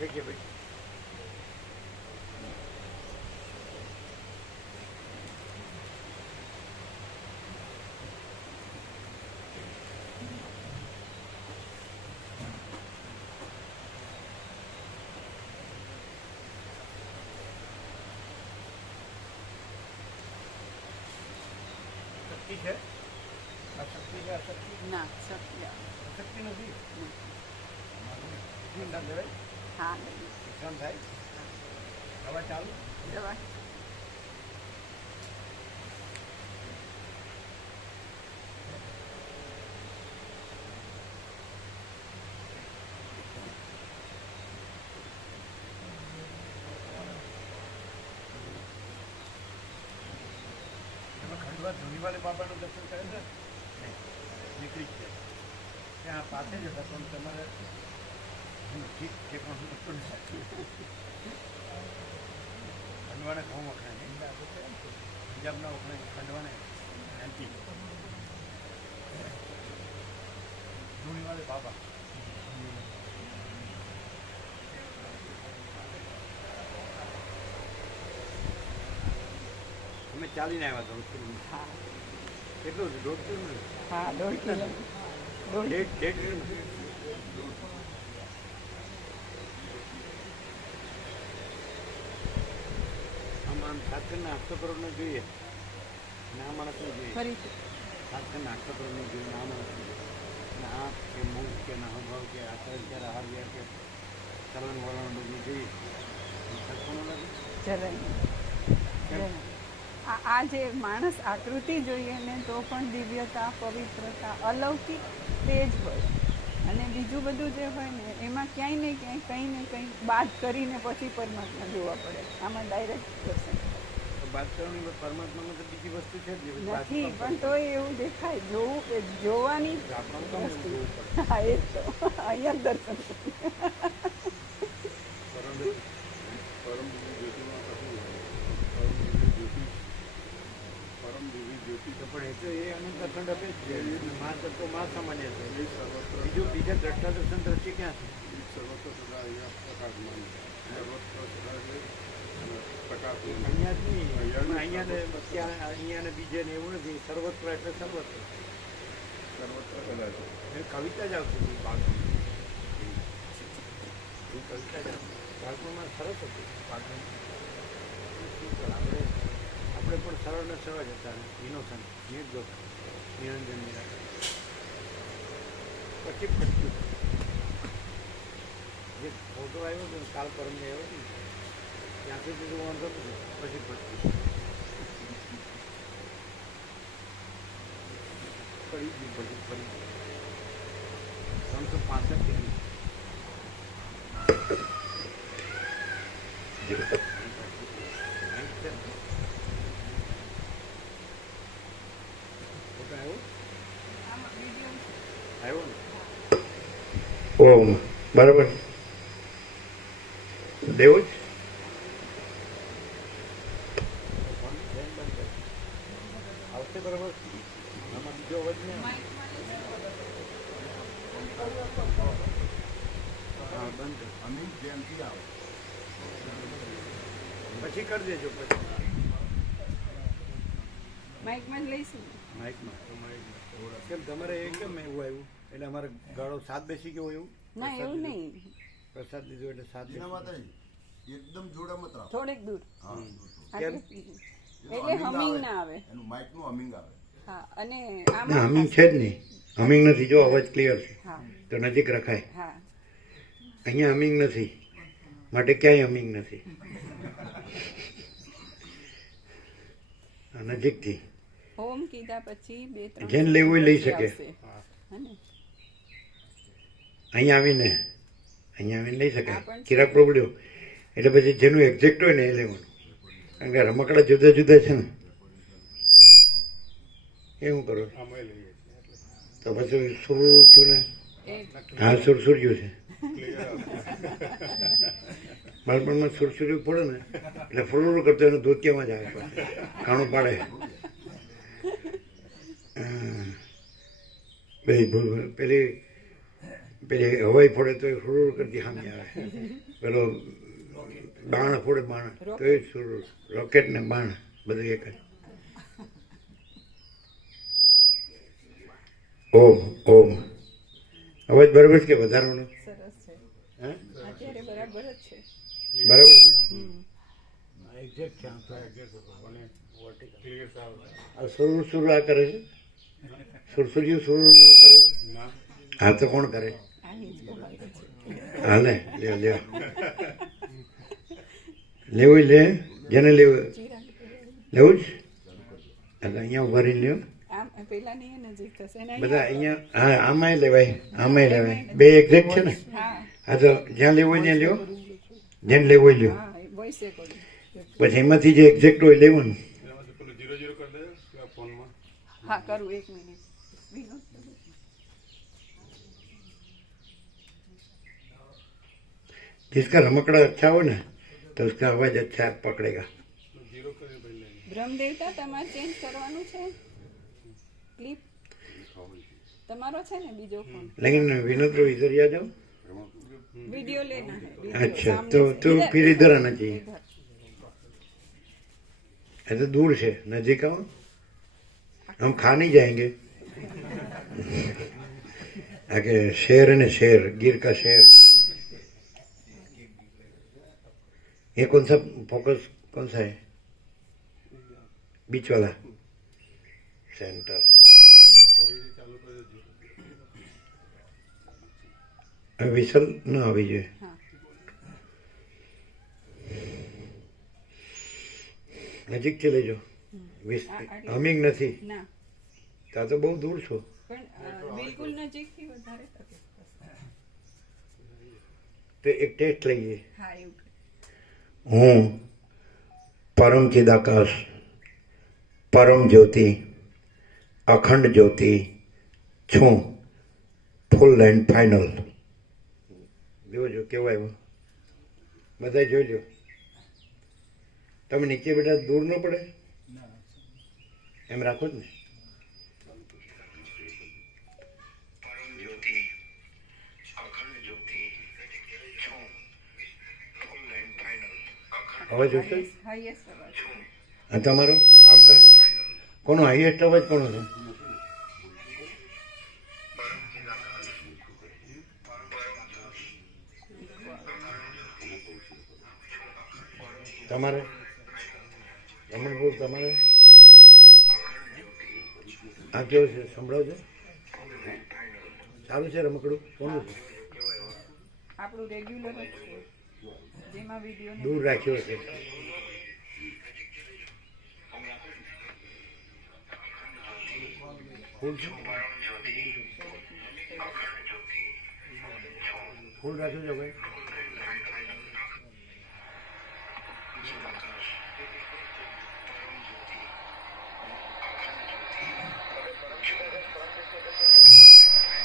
देखिए भाई शक्ति है अशक्ति है अशक्ति ના શક્ય અશક્તિ નથી ઈંડા લેવાય હા વિશ્રામ થાય દવા ચાલુ દવા ખંડવા ધોનીવાલે બાબાનું દર્શન કરે છે નહીં નીકળી જ જાય ત્યાં પાસે જ હતા પણ તમારે ઠીક છે પણ હું ખંડવાને ઘઉં વખણાય નહીં પંજાબના વખણાય ખંડવાને એમપી ધોનીવાલે બાબા અમે ચાલીને આવ્યા હતા હા કેટલું છે 1.5 કિલોમીટર હા 1.5 કિલો 1.5 કિલોમીટર આમ આમ સાતકરના 800 કરોડને જોઈએ અને આ માણસને જોઈએ ફરીથી સાતકરના 800 કરોડને જોઈએ આ માણસને અને આ કે મુખ કે નાહભાવ કે આચરણ કે આહાર વ્યાર કે ચલણ વલણ બધું જોઈએ સરખું લાગે જરાય આ જે માણસ આકૃતિ જોઈએ ને તો પણ દિવ્યતા પવિત્રતા અલૌકિક તે જ હોય અને બીજું બધું જે હોય ને એમાં ક્યાંય ને ક્યાંય કંઈ ને કંઈ બાદ કરીને પછી પરમાત્મા જોવા પડે આમાં ડાયરેક્ટ દર્શન બાદ કરવાની પરમાત્મામાં તો બીજી વસ્તુ છે જ નથી પણ તોય એવું દેખાય જોવાની વસ્તુ હા એ તો અહીંયા દર્શન પણ એ તો એ અનંત અખંડ આપે જ છે મા તત્વ મા સામાન્ય છે બીજું બીજા દ્રષ્ટા દર્શન દ્રષ્ટિ ક્યાં છે અહીંયા જ નહીં અહીંયા ને ત્યાં અહીંયા ને બીજે ને એવું નથી સર્વત્ર એટલે સર્વત્ર એ કવિતા જ આવતી હતી બાળપણમાં એ કવિતા જ આવતી બાળપણમાં સરસ હતું બાળપણ આપણે પણ સરળ ને સરળ જ હતા ઇનોસન્ટ નિર્દોષ નિરંજન નિરાશ પછી ફટક્યું જે ફોટો આવ્યો હતો ને કાલ પરમને આવ્યો ને ત્યાંથી બધું વાંધો નથી પછી ફટક્યું પડી ગયું પછી ફરી 365 ડિગ્રી ઓમ બરાબર દેવું જ આવશે બરાબર આમાં બીજો અવાજ ને હા બંધ અમીન જેમથી આવે પછી કરી દેજો પછી માઇકમાં જ લઈશું માઇકમાં કેમ તમારે એ કેમ એવું આવ્યું એટલે અમારે ગાળો સાત બેસી ગયો એવું ના એવું નહીં પ્રસાદ લીધો એટલે સાત એકદમ જોડામાં ત્રાસ થોડેક દૂર કેમ એટલે હમિંગ ના આવે એનું માઇક નું હમિંગ આવે હા અને ના આમાં હમિંગ છે જ નહીં હમિંગ નથી જો અવાજ ક્લિયર છે હા તો નજીક રખાય હા અહીંયા હમિંગ નથી માટે ક્યાંય હમિંગ નથી નજીકથી ઓમ કીધા પછી 2-3 જેને લેવું હોય લઈ શકે હને અહીંયા આવીને લઈ શકાય ચિરાગ પ્રોબડ્યો એટલે પછી જેનું એક્ઝેક્ટ હોય ને એ લેવાનું કારણ કે રમકડા જુદા જુદા છે ને એવું કરો તો પછી સુર છું ને હા સુરસુર્યું છે બાળપણમાં સુરસુર્યું પડે ને એટલે ફૂલું કરતો એનો ધોતિયામાં જ આવે ખાણું પાડે પેલી પેલી હવાઈ ફોડે તો એ સુરુર કરતી સામે આવે, પેલો બાણ ફોડે બાણ તો એ સુરુર, રોકેટ ને બાણ બધું એક જ. ઓમ ઓમ અવાજ બરાબર છે કે વધારવાનો? સરસ છે, હે અત્યારે બરાબર જ છે. બરાબર છે. એક્ઝેક્ટ છે આમ તો એક્ઝેક્ટ મને ક્લિયર આવે. આ સુર સુર આ કરે છે, સુરસુરિયું સુર કરે છે. ના હા તો કોણ કરે? આની જ બોલાવે છે. હા ને લ્યો લ્યો લેવું લે, જેને લેવું ચિરાગ લેવું જ. એટલે અહીંયા ઉભા રહીને લ્યો આમ પેલાની એ નજીક થશે ને બધા અહીંયા. હા આમાંય લેવાય, આમાંય લેવાય, બે એક્ઝેક્ટ છે ને. હા હા તો જ્યાં લેવું હોય ત્યાં લ્યો, જેને લેવું હોય લ્યો. હા વોઇસ રેકોર્ડિંગ. પછી એમાંથી જે એક્ઝેક્ટ હોય લેવાનું. પેલું 0 0 કરી દેજો ફોનમાં. હા કરું, 1 મિનિટ. વિનોદ जिसका रमकड़ा अच्छा हो ना तो उसका आवाज अच्छा पकड़ेगा. બ્રહ્મદેવતા તમારે ચેન્જ કરવાનું છે ક્લિપ તમારો છે ને બીજો ફોન लेकिन विनोद इधर ही आ जाओ. वीडियो लेना है वीडियो अच्छा सामने तो से। तो इधर, फिर इधर आना चाहिए. इधर। ऐसे दूर से नजीक आओ, हम खा नहीं जाएंगे. आगे शेर है ना, शेर, गिर का शेर. ये कौन सा फोकस कौन सा है? बीच वाला सेंटर. विसल ना આવી જોઈએ. હા નજીકથી લેજો. હમિંગ નથી ના તા તો બહુ દૂર છો. પણ બિલકુલ નજીકથી વધારે તકલીફ થશે. તો એક ટેસ્ટ લઈએ. હા એવું હું પરમ ચિદાકાશ, પરમ જ્યોતિ, અખંડ જ્યોતિ છું, ફૂલ એન્ડ ફાઇનલ. જોજો કેવો આવ્યો, બધા જોજો. તમે નીચે બેટા દૂર ન પડે એમ રાખો જ ને. પરમ જ્યોતિ, અખંડ જ્યોતિ છું, ફૂલ એન્ડ ફાઇનલ. અવાજ હશે? હાઈએસ્ટ અવાજ આ તમારો આપકા કોનો હાઈએસ્ટ અવાજ કોનો છે? તમારે રમણપુર તમારે આ કેવું છે સંભળાવજો? સારું છે રમકડું? કોનું છે? આપણું રેગ્યુલર જ છે જેમાં વિડીયો દૂર રાખ્યો છે. ફૂલ છે? ફૂલ રાખ્યું છે ભાઈ?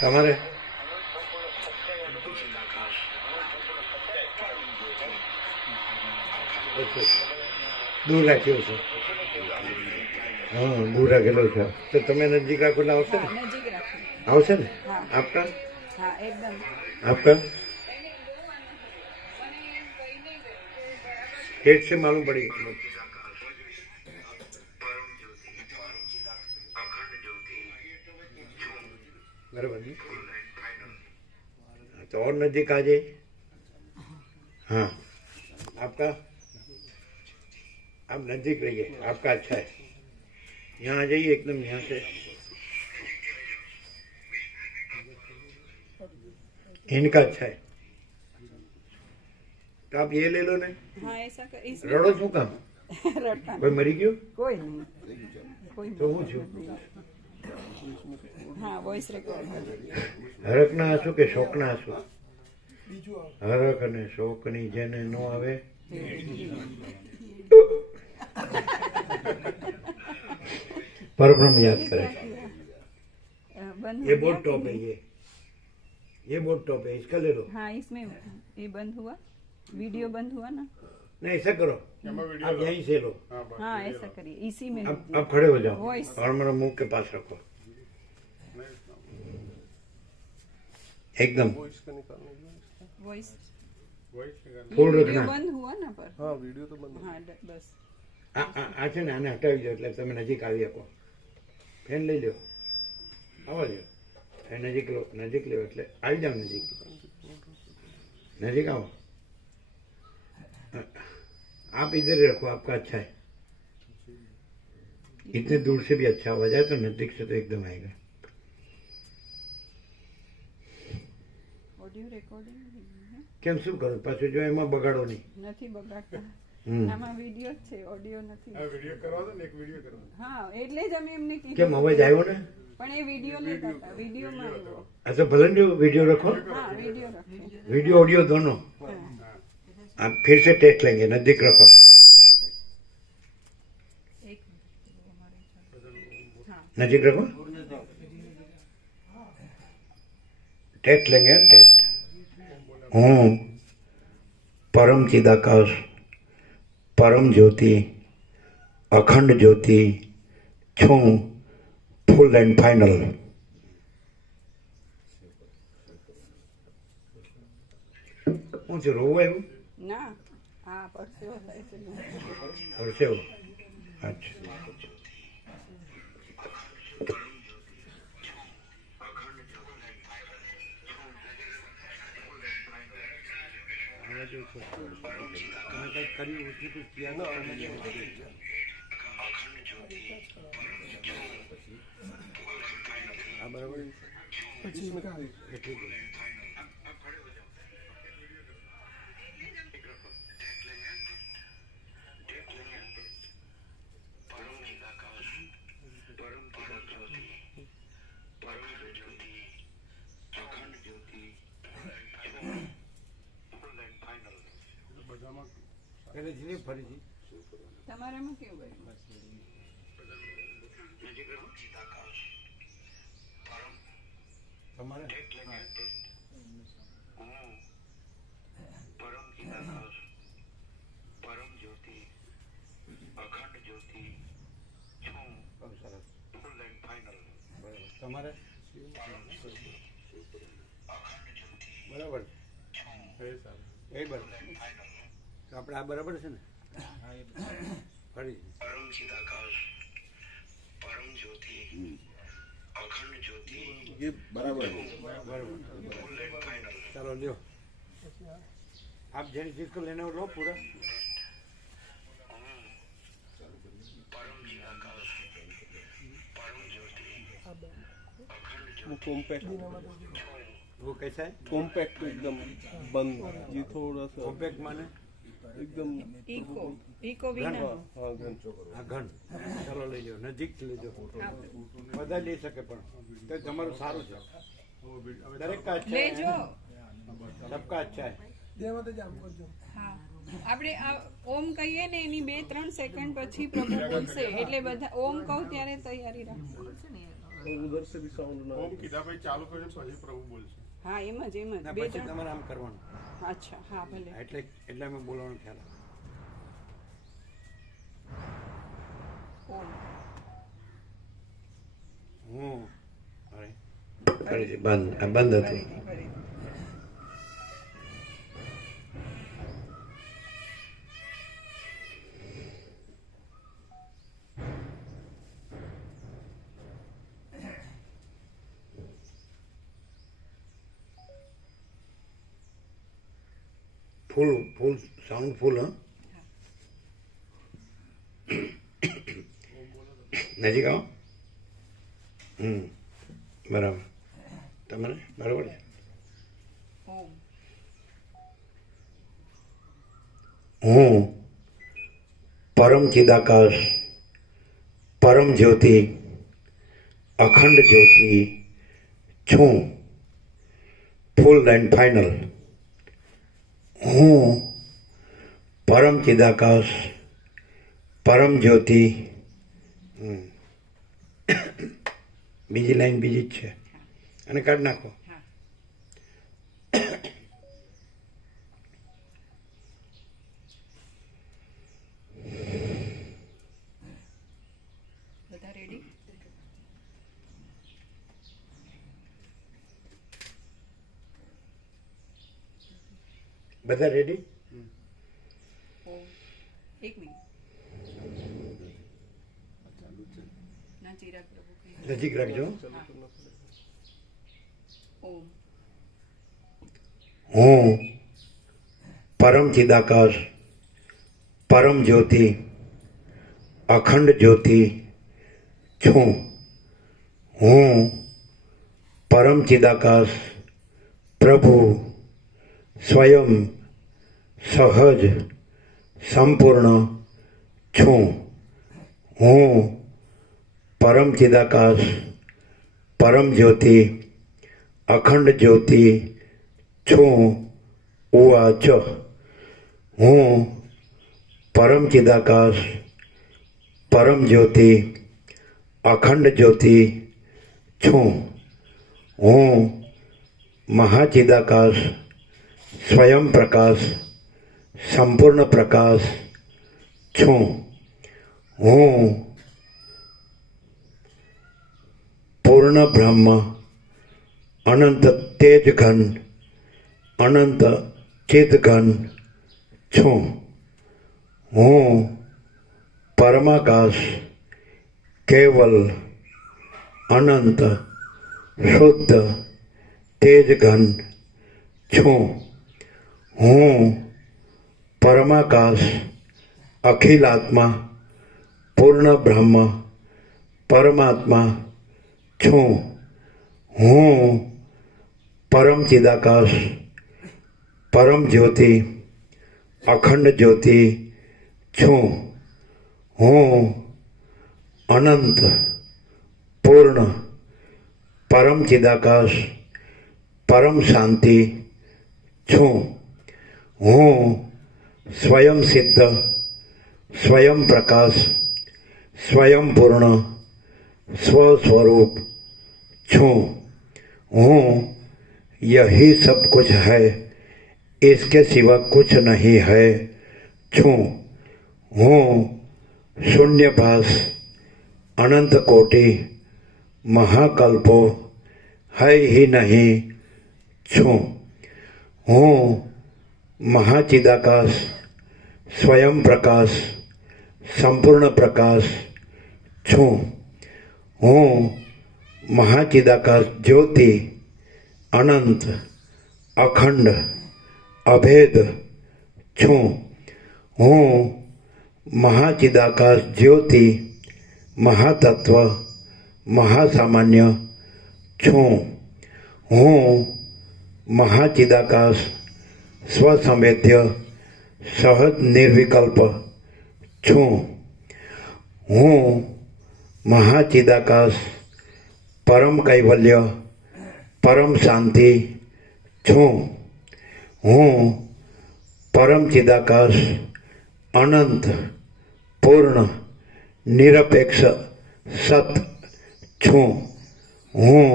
તમારે દૂર રાખ્યો છે? હા દૂર રાખેલો છે તો તમે નજીક રાખો એટલે આવશે ને? હા નજીક રાખો. આવશે ને? હા. આપકા હા એકદમ आपका पेट से मालूम पड़ेगा. बराबर नहीं? तो और नजदीक आ जाए. हाँ आपका, आप नजदीक रहिए, आपका अच्छा है. यहाँ आ जाइए एकदम, यहाँ से इनका अच्छा है. तो आप ये ले लो ने. हाँ ऐसा कर इसमें રડો શું કામ? रटता કોઈ મરી ગયો कोई नहीं कोई તો હું છું? हाँ वॉइस रिकॉर्ड હરકના આંસુ કે શોકના આંસુ? હરક અને શોકની જેને ન આવે પરબ્રહ્મ યાદ કરે. बंद ये हो बहुत गया टॉप कि है. नहीं? ये बहुत टॉप है, इसका ले लो. हाँ इसमें ये बंद हुआ वीडियो बंद हुआ ना. नहीं ऐसा करो, आप यहीं से लो. हाँ ऐसा करिए इसी में आप खड़े हो जाओ Voice. और मेरा मुंह के पास रखो. एकदम वॉइस का निकालना है इसका। वॉइस वॉइस निकाल फूल वीडियो रखना बंद हुआ ना पर हाँ वीडियो तो बंद है। हाँ बस આ છે ને આને હટાવી દો એટલે તમે નજીક આવી શકો ફેન લઈ લો આવવા દો એ નજીક લો નજીક લો એટલે આવી જાઓ નજીક नजीक आओ आप इधर ही रखो आपका अच्छा है इतने दूर से भी अच्छा आवाज आए तो नजदीक से तो एकदम आएगा ઓડિયો રેકોર્ડિંગ કેમ શું કરો પાછું જો એમાં બગાડો નહીં નથી બગાડતા હમ. આમાં વિડીયો જ છે ઓડિયો નથી આ વિડીયો કરવા દો ને એક વિડીયો કરવા દો. હા એટલે જ અમે એમને કેમ કીધું અવાજ આવ્યો ને પણ એ વિડીયો નતા હતા વિડીયોમાં આવ્યો આ તો ભલે ને वीडियो रखो હા વિડીયો રાખે वीडियो ऑडियो दोनों હા आप फिर से टेस्ट लेंगे नजदीक रखो नजीक रखो टेस्ट लेंगे टेस्ट हूँ परम चिदाकाश परम ज्योति अखंड ज्योति छू फुल एंड फाइनल હું છે રોવું આવ્યું ના હા પરસેવો થાય છે હરસે અચ્છા હવે જો છે તમે કંઈક કર્યું ઉઠી ક્યાં ના આ બરાબર પછી इसमें क्या है? એટલી જ. બધામાં પહેલેથી ફરીથી તમારામાં કેવું હોય તમારે બહુ સરસ બરાબર તમારે બરાબર એ સારું. એ બરાબર તો આપણે આ બરાબર છે ને ફરી ये बराबर है। बराबर चलो लो आप जिन चीज को लेने लो पूरा वो कॉम्पैक्ट वो कैसा है कॉम्पैक्ट एकदम बंद, ये थोड़ा सा कॉम्पैक्ट माने एकदम ઈકો ઈકો વિના हाँ घन આ ઘન ચાલો લઈ જાઓ નજીક લેજો બધા લઈ શકે પણ તો તમારું સારું છે દરેક કા અચ્છા લેજો है सबका अच्छा है હા આપણે આ ઓમ કહીએ ને એની 2-3 સેકન્ડ પછી પ્રભુ બોલશે એટલે બધા ઓમ કહું ત્યારે તૈયારી રાખજો और उधर से भी साउंड ना ઓમ કીધા ભાઈ ચાલુ કરજો પછી પ્રભુ બોલશે. હા એમ જ ના બે પછી ત્રણ તમારે આમ કરવાનું અચ્છા હા ભલે એટલે એટલે અમે બોલવાનો ખ્યાલ આવે ઓમ હું અરે ફરીથી બંધ આ બંધ હતું ફરીથી ફરીથી ફૂલ ફૂલ સાઉન્ડ ફૂલ હા નજીક આવો બરાબર તમારે બરાબર છે ઓમ હું પરમ ચિદાકાશ પરમ જ્યોતિ અખંડ જ્યોતિ છું ફૂલ એન્ડ ફાઇનલ હું પરમ ચિદાકાશ પરમ જ્યોતિ બીજી લાઈન બીજી જ છે અને કાઢી નાખો હા બધા રેડી બધા રેડી? ઓમ એક મિનિટ ના ચિરાગ પ્રભુ કહી નજીક રાખજો. ઓમ હું પરમ ચિદાકાશ, પરમ જ્યોતિ, અખંડ જ્યોતિ છું. હું પરમ ચિદાકાશ પ્રભુ સ્વયં સહજ સંપૂર્ણ છું. હું પરમ ચિદાકાશ, પરમ જ્યોતિ, અખંડ જ્યોતિ છું. ઉવાચ. હું પરમ ચિદાકાશ, પરમ જ્યોતિ, અખંડ જ્યોતિ છું. હું મહાચિદાકાશ, સ્વયં પ્રકાશ, સંપૂર્ણ પ્રકાશ છું. હું પૂર્ણ બ્રહ્મ, અનંત તેજ ઘન, અનંત ચિત ઘન છું. હું પરમાકાશ, કેવલ, અનંત, શુદ્ધ તેજ ઘન છું. હું પરમાકાશ, અખિલાત્મા, પૂર્ણ બ્રહ્મ, પરમાત્મા છું. હું પરમ ચિદાકાશ, પરમ જ્યોતિ, અખંડ જ્યોતિ છું. હું અનંત, પૂર્ણ, પરમ ચિદાકાશ, પરમ શાંતિ છું. હું સ્વયં સિદ્ધ, સ્વયં પ્રકાશ, સ્વયં પૂર્ણ, સ્વસ્વરૂપ છું. હું यही सब कुछ है, इसके सिवा कुछ नहीं है છું. હું શૂન્યભાસ, અનંત કોટિ, મહાકલ્પો है ही नहीं છું. હું મહાચિદાકાશ, સ્વયં પ્રકાશ, સંપૂર્ણ પ્રકાશ છું. હું મહાચિદાકાશ જ્યોતિ, અનંત, અખંડ, અભેદ છું. હું મહાચિદાકાશ જ્યોતિ, મહાતત્વ, મહાસામાન્ય છું. હું મહાચિદાકાશ સ્વસંવેદ્ય, સહજ નિર્વિકલ્પ છું. હું મહાચિદાકાશ પરમ કૈવલ્ય, પરમ શાંતિ છું. હું પરમ ચિદાકાશ અનંત, પૂર્ણ, નિરપેક્ષ સત છું. હું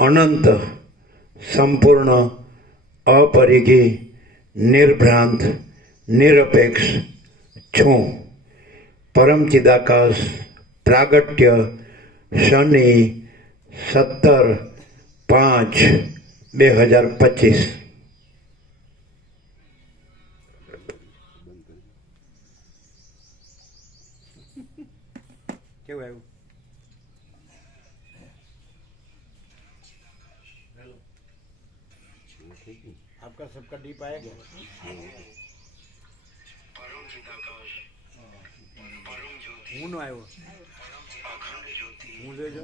અનંત, સંપૂર્ણ, અપરિઘી, નિર્ભ્રાંત, નિરપેક્ષ છું. પરમ ચિદાકાશ પ્રાગટ્ય શનિ 17/5/2025. કેવું આવ્યું? आपका सबका डीप आएगा? હું નો આવ્યો, હું જોજો.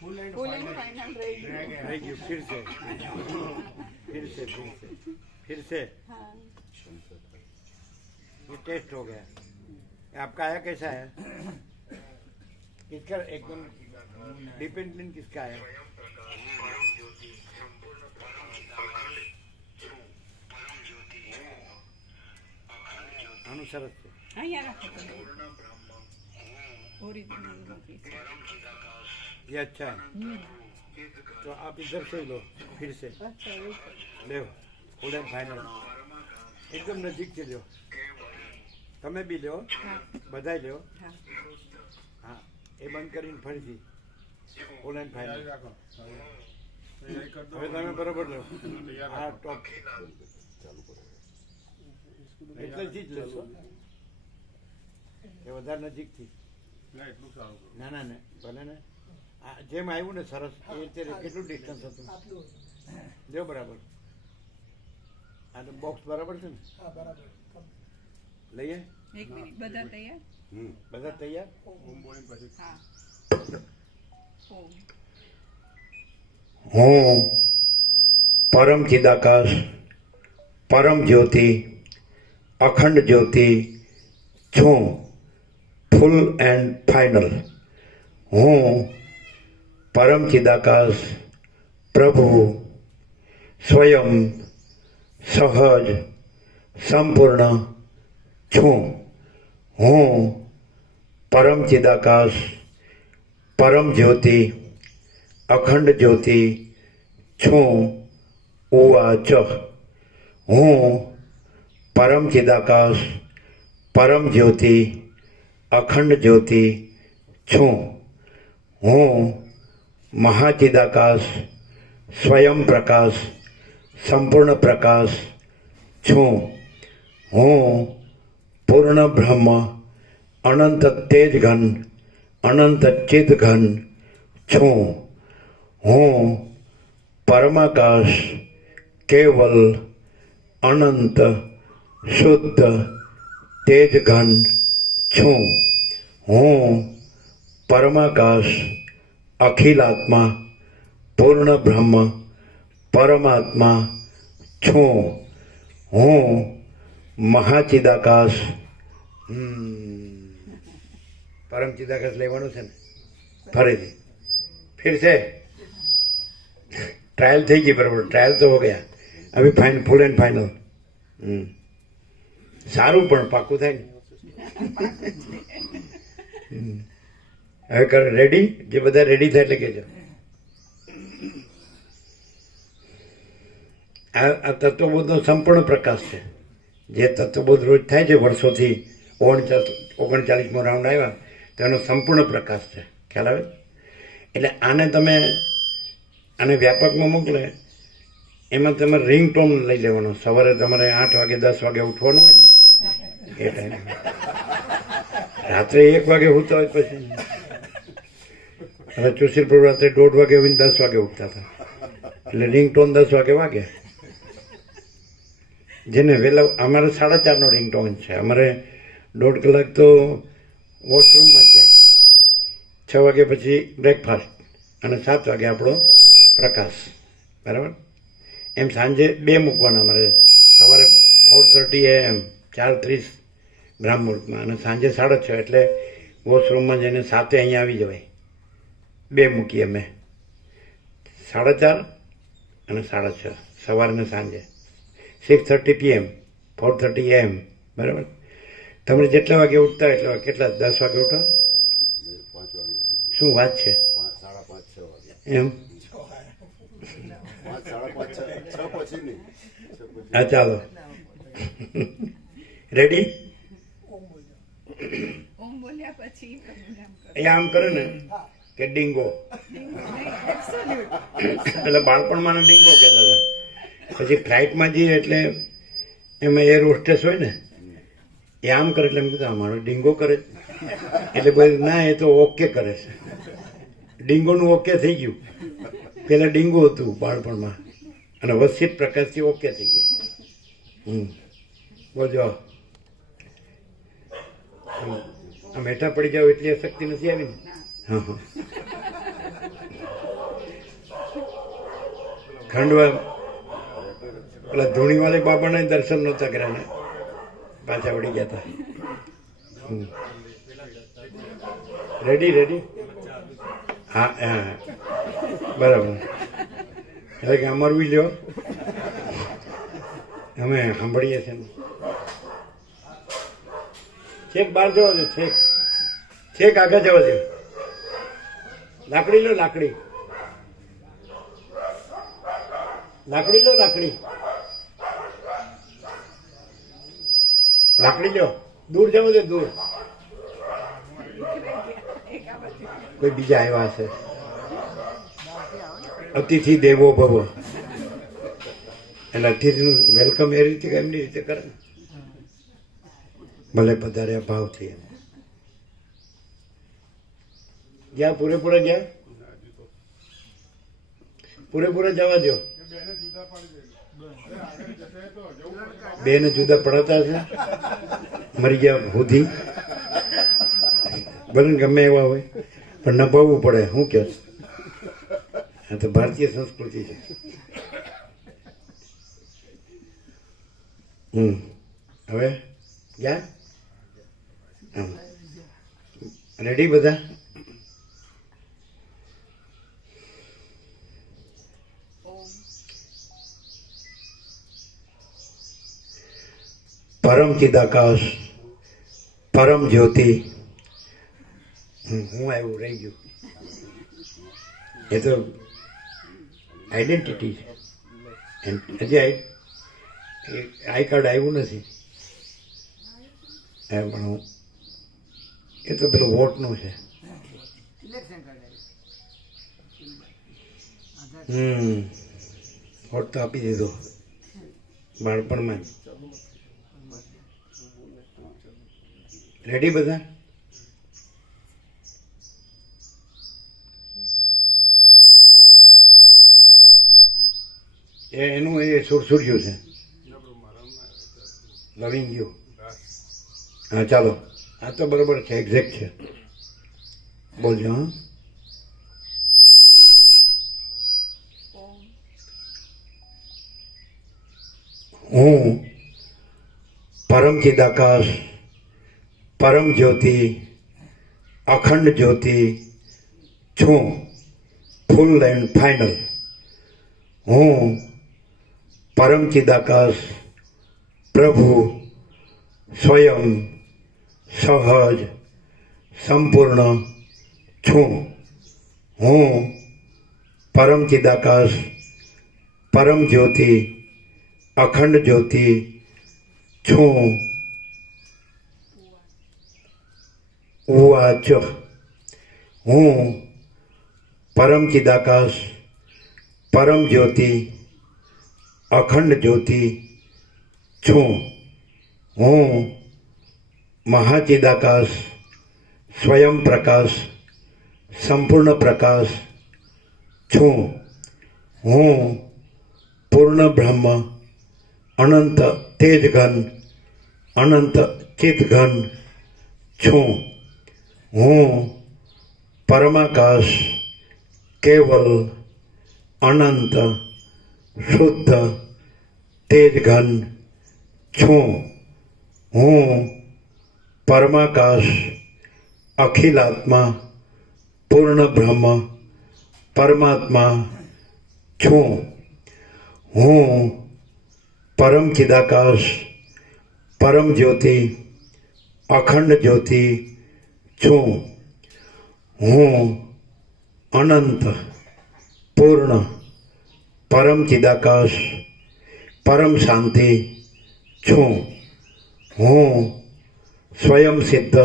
ફૂલ એન્ડ ફાઇનલ રહી ગયું. रह गई फिर से हाँ. ये टेस्ट हो गया. आपका आया कैसा है? किसका एकदम डिपेंडेंट किसका है? આનું સરસ છે. અહીંયા રાખો તમે ઓરિજિનલ મૂકી છે ये अच्छा है. तो आप इधर से लो फिर से અચ્છા એવું ले फुल एंड फाइनल एकदम नजीक से लो. તમે બી લો, હા બધાય લો. હા હા એ બંધ કરીને ફરીથી ફુલ એન્ડ ફાઇનલ. હવે તમે બરોબર લો. હા ટોપ એટલેથી જ લેશો એ વધારે નજીકથી. ના ના ના ભલે ને આ જેમ આવ્યું ને સરસ એ રીતે કેટલું ડિસ્ટન્સ હતું લ્યો બરાબર. આ તો બોક્સ બરાબર છે ને લઈએ એક મિનિટ બધા તૈયાર બધા તૈયાર. હા ઓમ હું પરમ ચિદાકાશ પરમ જ્યોતિ અખંડ જ્યોતિ છું ફૂલ એન્ડ ફાઇનલ. હું પરમ ચિદાકાશ પ્રભુ સ્વયં સહજ સંપૂર્ણ છું. હું પરમ ચિદાકાશ પરમ જ્યોતિ અખંડ જ્યોતિ છું. ઉવાચ હું પરમ ચિદાકાશ પરમ જ્યોતિ અખંડ જ્યોતિ છું. હું મહાચિદાકાશ સ્વયં પ્રકાશ સંપૂર્ણ પ્રકાશ છું. હું પૂર્ણ બ્રહ્મ અનંત તેજઘન અનંત ચિદઘન છું. હું પરમાકાશ કેવલ અનંત શુદ્ધ તેજઘન છું. હું પરમાકાશ અખિલાત્મા પૂર્ણ બ્રહ્મ પરમાત્મા છું. હું મહાચિદાકાશ પરમ ચિદાકાશ લેવાનું છે ને ફરીથી फिर से ट्रायल થઈ ગઈ બરાબર. ટ્રાયલ તો હો ગયા. અભી ફાઇનલ ફૂલ એન્ડ ફાઇનલ. સારું પણ પાકું થાય ને. હવે કર રેડી. જે બધા રેડી થાય એટલે કહેજો. આ તત્વબોધનો સંપૂર્ણ પ્રકાશ છે. જે તત્વબોધ રોજ થાય છે વર્ષોથી 39મો રાઉન્ડ આવ્યા તો એનો સંપૂર્ણ પ્રકાશ છે. ખ્યાલ આવે. એટલે આને તમે આને વ્યાપકમાં મોકલે એમાં તમારે રિંગટોન લઈ લેવાનો. સવારે તમારે 8 વાગે 10 વાગે ઉઠવાનું હોય ને એ ટાઈમે. રાત્રે 1 વાગે ઉઠતા હોય પછી હવે સુશીલપુર રાત્રે 1:30 વાગે આવીને 10 વાગે ઉઠતા હતા એટલે રિંગટોન 10 વાગે વાગે. જેને વહેલા અમારે 4:30નો રિંગટોન છે. અમારે 1.5 કલાક તો વોશરૂમમાં જ જાય. 6 વાગે પછી બ્રેકફાસ્ટ અને 7 વાગે આપણો પ્રકાશ. બરાબર. એમ સાંજે 2 મૂકવાના અમારે. સવારે 4:30 AM 4:30 બ્રાહ્મ મુહૂર્તમાં અને સાંજે 6:30 એટલે વોશરૂમમાં જઈને 7 અહીંયા આવી જવાય. 2 મૂકીએ અમે 4:30 અને 6:30 સવારે ને સાંજે. 6:30 PM 4:30 AM. બરાબર. તમે જેટલા વાગે ઉઠતા એટલા વાગે. કેટલા 10 વાગે ઉઠો? શું વાત છે એમ? હા ચાલો રેડી. ઓમ બોલ્યા પછી એ આમ કરે ને કે ડિંગો. એટલે બાળપણમાં ડિંગો કહેતા હતા. પછી ફ્લાઇટમાં જઈએ એટલે એમાં એર હોસ્ટેસ હોય ને એ આમ કરે એટલે એમ કીધું અમારો ડિંગો કરે એટલે ભાઈ ના એ તો ઓકે કરે છે. ડિંગોનું ઓકે થઈ ગયું. પેલા ડિંગો હતું બાળપણમાં અને વસિત પ્રકાશથી ઓકે થઈ ગયું. બોલજો આમ હેઠા પડી જાવ એટલી શક્તિ નથી આવી ને. હા હા ખંડવા પેલા ધૂણીવાળી બાબાના દર્શન નહોતા કર્યા ને પાછા વળી ગયા હતા. Ready ready. હા હા બરાબર. એટલે કે અમારું બી લ્યો અમે સાંભળીએ છીએ ને. છેક બહાર જવા દો, છેક છેક આગળ જવા દો. લાકડી લો, લાકડી લાકડી લો, લાકડી લાકડી લો. દૂર જવા દો, દૂર. કોઈ બીજા આવ્યા હશે. અતિથિ દેવો ભવ, એટલે અતિથિનું વેલકમ એ રીતે એમની રીતે કરે ને. ભલે પધાર્યા ભાવથી. ગયા પૂરેપૂરા ગયા, પૂરેપૂરા જવા દો. બેને જુદા પડાતા છે, મરી ગયા સુધી ભલે ગમે એવા હોય પણ નભાવવું પડે. શું કે આ તો ભારતીય સંસ્કૃતિ છે. હવે ગયા રેડી બધા? પરમ ચિદાકાશ, પરમ જ્યોતિ. હું આવ્યું રહી ગયું. એ તો આઈડેન્ટિટી છે. હજી આઈ કાર્ડ આવ્યું નથી. પણ એ તો પેલું વોટનું છે. વોટ તો આપી દીધો બાળપણમાં જ. રેડી બધા? એનું એ સુરસુર્યું છે, લવિંગ ગયું. હા ચાલો, આ તો બરોબર છે, એક્ઝેક્ટ છે. બોલજો. હા, હું પરમ ચિદાકાશ, પરમ જ્યોતિ, અખંડ જ્યોતિ છું. Full and final. હું પરમ ચિદાકાશ પ્રભુ સ્વયં સહજ સંપૂર્ણ છું. હું પરમ ચિદાકાશ, પરમ જ્યોતિ, અખંડ જ્યોતિ છું. ઉવાચ. હું પરમ ચિદાકાશ, પરમ જ્યોતિ, અખંડ જ્યોતિ છું. હું મહાચિદાકાશ, સ્વયં પ્રકાશ, સંપૂર્ણ પ્રકાશ છું. હું પૂર્ણ બ્રહ્મ, અનંત તેજઘન, અનંત ચિતઘન છું. હું પરમાકાશ, કેવલ, અનંત, શુદ્ધ તેજઘન છું. હું પરમાકાશ, અખિલાત્મા, પૂર્ણ બ્રહ્મ, પરમાત્મા છું. હું પરમ ચિદાકાશ, પરમ જ્યોતિ, અખંડ જ્યોતિ છું. હું અનંત, પૂર્ણ, પરમ ચિદાકાશ, પરમ શાંતિ છું. હું સ્વયં સિદ્ધ,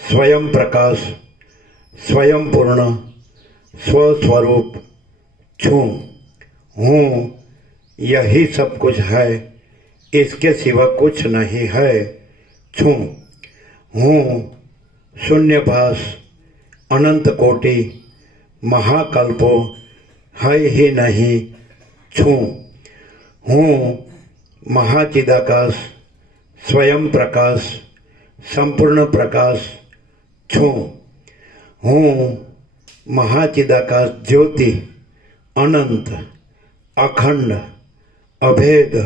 स्वयं प्रकाश, स्वयं पूर्ण, स्वस्वरूप छूं. हूँ यही सब कुछ है, इसके सिवा कुछ नहीं है. छूं. हूँ शून्यभास, अनंत कोटि, महाकल्पो है ही नहीं. छूं. हूँ महाचिदाकाश, स्वयं प्रकाश, संपूर्ण प्रकाश छूं. हूँ महाचिदाकाश ज्योति, अनंत, अखंड, अभेद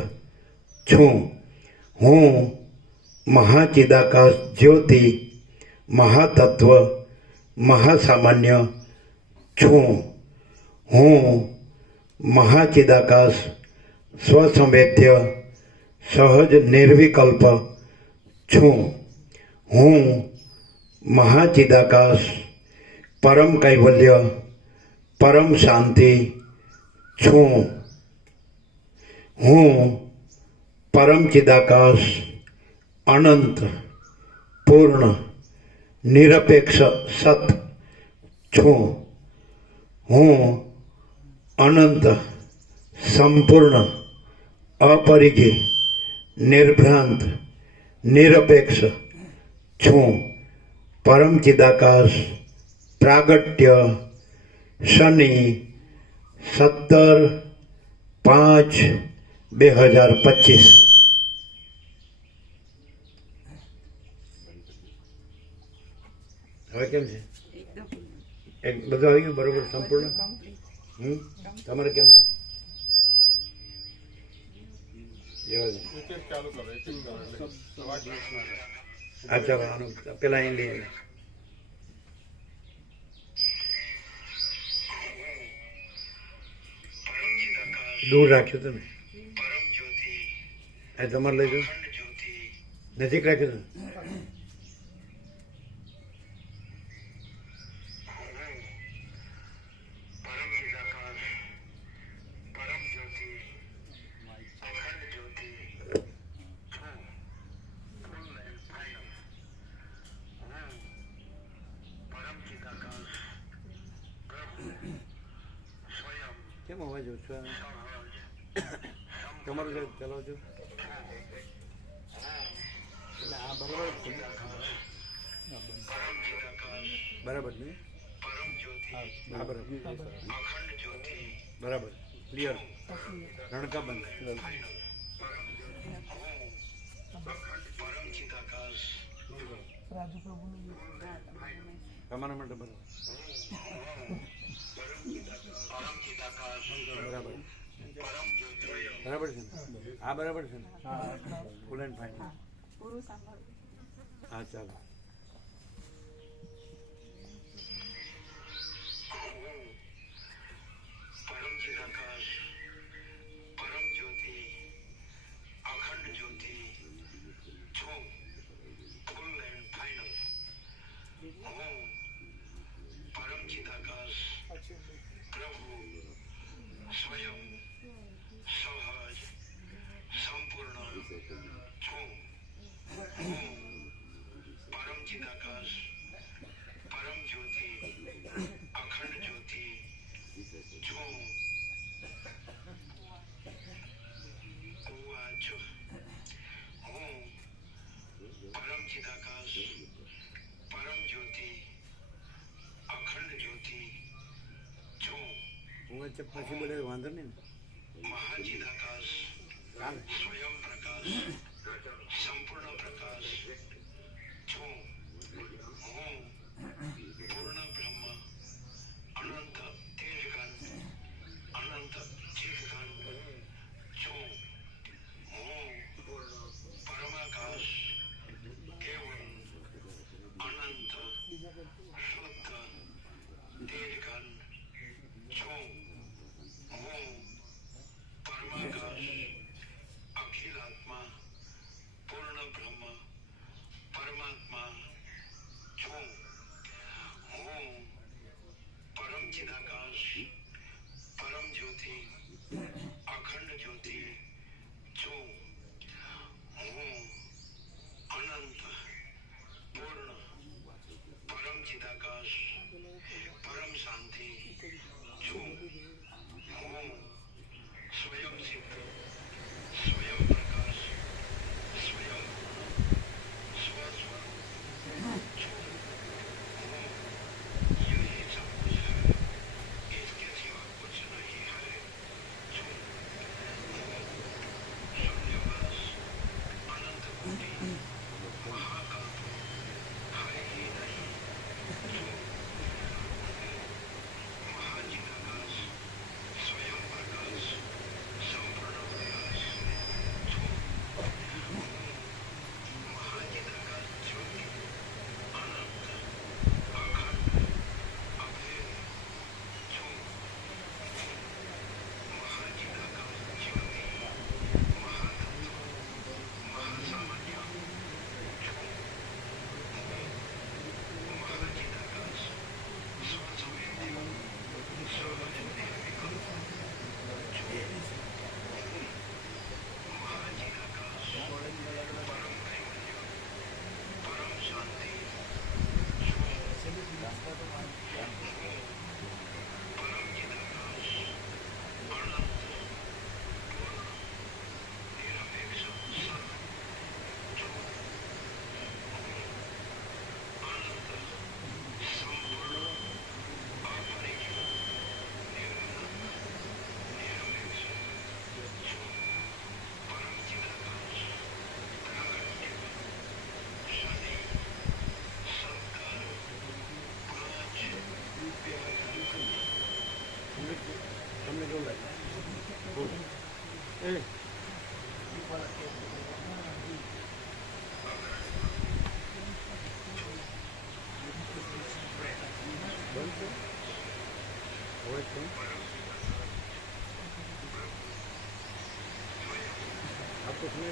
छूं. हूँ महाचिदाकाश ज्योति, महातत्व, महासामान्य छूं. हूँ महाचिदाकाश स्वसंवेद्य, सहज निर्विकल्प छूं. હું મહાચિદાકાશ પરમ કૈવલ્ય પરમ શાંતિ છું. હું પરમ ચિદાકાશ અનંત પૂર્ણ નિરપેક્ષ સત છું. હું અનંત સંપૂર્ણ અપરિજય નિર્ભ્રાંત નિરપેક્ષ છું. પરમ ચિદાકાશ પ્રાગટ્ય શનિ 17/5/2025. હવે કેમ છે? એક બધું આવી ગયું બરોબર સંપૂર્ણ? તમારે કેમ છે? ચાલુ કરો આ ચાલો આનું પેલા અહીં લઈએ. દૂર રાખ્યું હતું ને એ તમારે લઈ જાઓ. નજીક રાખ્યું હતું ને. કેમ અવાજ ઓછો આવે? તમારું જે ચલાવજો. એટલે આ બરાબર છે બરાબર ને? હા બરાબર બરાબર ક્લિયર. રણકા બંધ. તમારા માટે બરાબર બરાબર બરાબર છે ને? આ બરાબર છે ને? Full and fine. પૂરું સાંભળો. હા ચાલો. પછી બોલે વાંધો નહીં ને? ચાલે. પરમ શાંતિ તમને કેવું લાગે? એ બંધ છે? હવે છે? આપતો સમય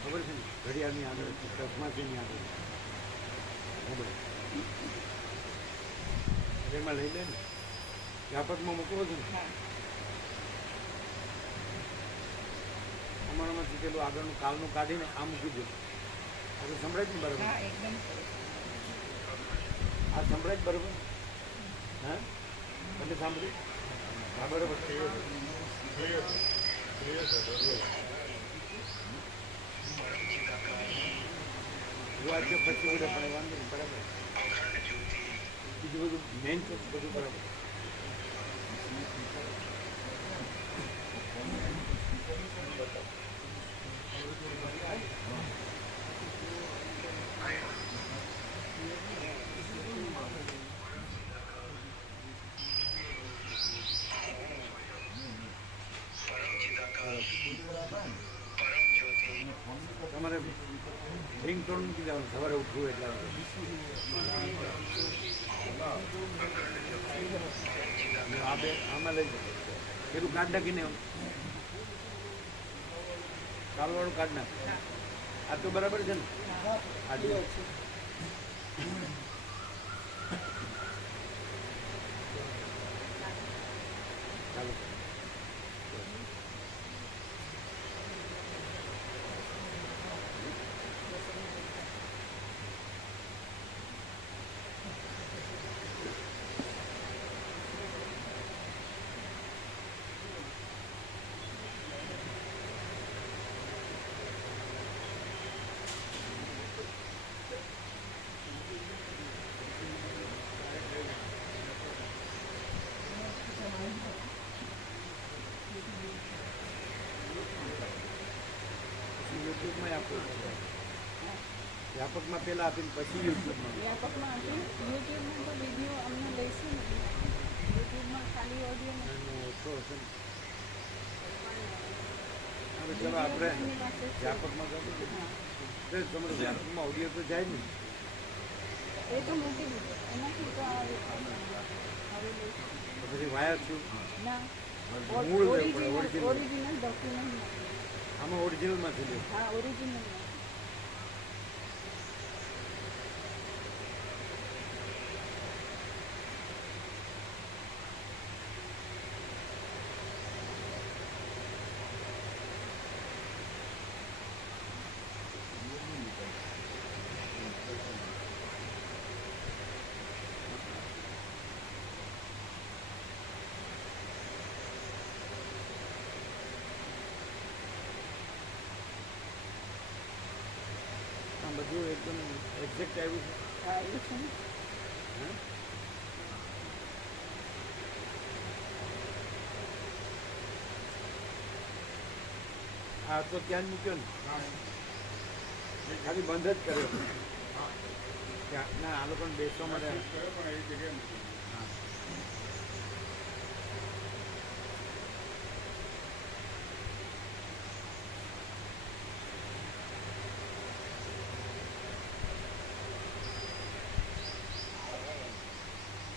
ખબર છે ને ઘડિયાળની આગળ ચશ્માથી આગળ મોબાઈલ એમાં લઈ લે ને વ્યાપકમાં મૂકવો છે ને અમારામાંથી પેલું આગળનું કાલનું કાઢીને આ મૂકી દે આપણે સંભળાય જ ને બરાબર હા એકદમ આ સંભળાય જ બરાબર હા એટલે સાંભળ્યું હા બરાબર વાંચો પછી બધે પણ વાંધો નહીં બરાબર બીજું બધું મેઇન તો બધું બરાબર તમારે રિંગટોન મૂકી દેવાનું સવારે ઉઠવું એટલે આ બે આમાં લઈ જશે પેલું કાઢ નાખીને કાલવાળું કાઢ નાખ આ તો બરાબર છે ને આ જો ચાલો યુટ્યુબમાં આપવું વ્યાપકમાં પહેલાં આપીને પછી યુટ્યુબમાં વ્યાપકમાં હતું યુટ્યુબમાં તો વિડીયો અમને લઈશું ને યુટ્યુબમાં ખાલી ઓડિયો ને એનો ઓછો હશે ને હવે ચલો આપણે વ્યાપકમાં કરવું તો તમારે વ્યાપકમાં ઓડિયો તો જાય ને એ તો મૂકી દીધું એનાથી તો હવે લઈશું તો પછી વાયા છું ના મૂળ લેવું પડે ઓરિજિનલ ઓરિજિનલ ડોક્યુમેન્ટ આમાં ઓરિજિનલમાંથી લેવું હા ઓરિજિનલ આ બધું એકદમ એક્ઝેક્ટ આવ્યું છે હા એ છે ને હા હા તો ત્યાં જ મૂક્યો ને ખાલી બંધ જ કર્યો ત્યાં ના આ લોકોને બેસવા માટે હા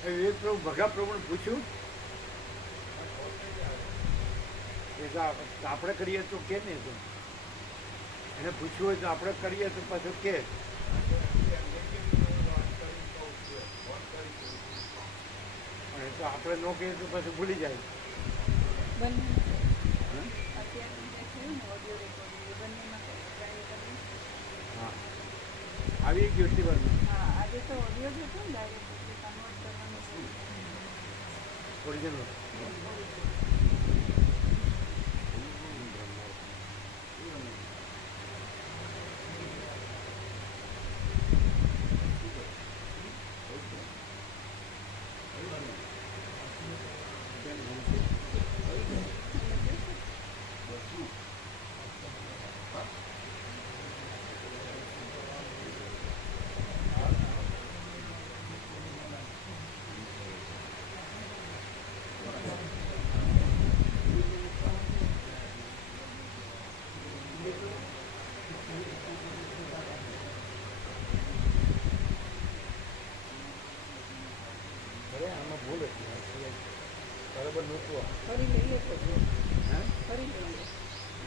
વિવેક પ્રભુ ભગા પ્રભુને પૂછ્યું કે આપણે કરીએ તો કે નહીં તો એને પૂછ્યું હોય તો આપણે કરીએ તો પાછું કે પણ એ તો આપણે ન કહીએ તો પાછું ભૂલી જાય બંને હં? અત્યારે જે થયું ને ઓડિયો રેકોર્ડિંગ એ બંનેમાં ટ્રાય કરવી હા આવી ગયું એટલી વારમાં હા આજે તો ઓડિયો જ હતો ને ડાયરેક્ટ એટલે કન્વર્ટ કરવાનું છે ઓરિજિનલ બરાબર નહોતું આ. ફરી લઈએ તો જો. હે? ફરી લઈએ.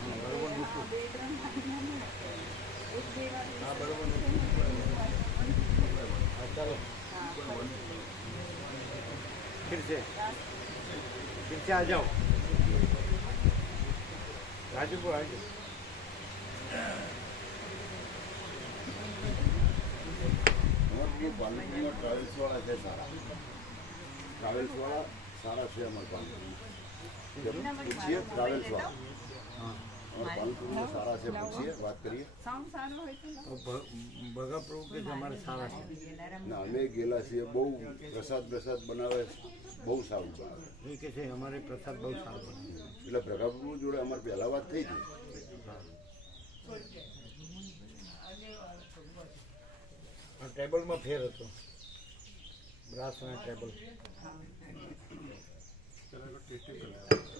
હા, બરાબર નહોતું. બે ત્રણ મહિનામાં એક બે વાર હા, બરાબર નહોતું. હા, ચાલો. હા, ફરી फिर से आ जाओ राजू को आ जाओ પાલનપુરમાં ટ્રાવેલ્સવાળા છે સારા ટ્રાવેલ્સવાળા સારા છે અમારા પાલનપુરમાં પૂછીએ ટ્રાવેલ્સવાળા અમારા પાલનપુરમાં સારા છે પૂછીએ વાત કરીએ સાઉન્ડ સારું હોય તો લાવો. ભગા પ્રભુ કે અમારે સારા છે ના અમે ગયેલા છીએ બહુ પ્રસાદ બનાવે બહુ સારું બનાવે એ કે છે અમારે પ્રસાદ બહુ સારો બનાવે એટલે પ્રભાપ્રભુ જોડે અમારે પહેલાં વાત થઈ હતી આ ટેબલમાં ફેર હતો બ્રાસના ટેબલ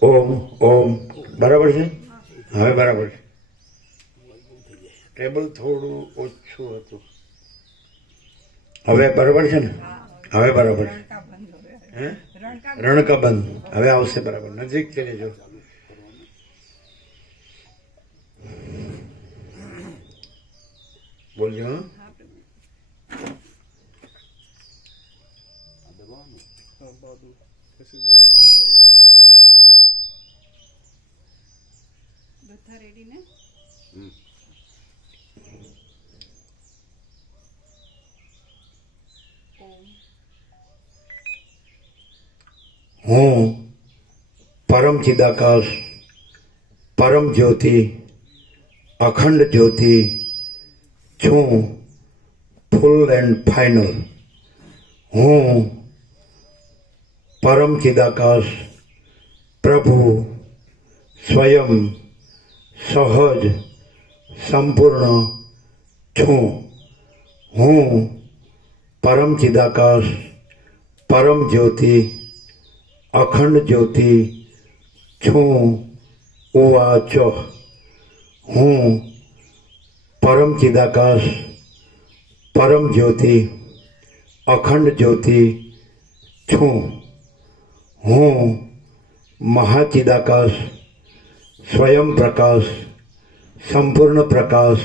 ઓમ ઓમ બરાબર છે હવે બરાબર છે ટેબલ થોડું ઓછું હતું હવે બરાબર છે ને હવે બરાબર છે રણકા બંધ હવે. હે રણકા રણકા બંધ હવે આવશે બરાબર નજીક થી લેજો બોલજો હા हाँ, बादू कैसे बोलिए બધા રેડી ને ઓમ હું પરમ ચિદાકાશ પરમ જ્યોતિ અખંડ જ્યોતિ છું ફૂલ એન્ડ ફાઇનલ હું પરમ ચિદાકાશ પ્રભુ સ્વયં સહજ સંપૂર્ણ છું હું પરમ ચિદાકાશ પરમ જ્યોતિ અખંડ જ્યોતિ છું ઉવાચ હું પરમ ચિદાકાશ પરમ જ્યોતિ અખંડ જ્યોતિ છું હું મહાચિદાકાશ સ્વયં પ્રકાશ સંપૂર્ણ પ્રકાશ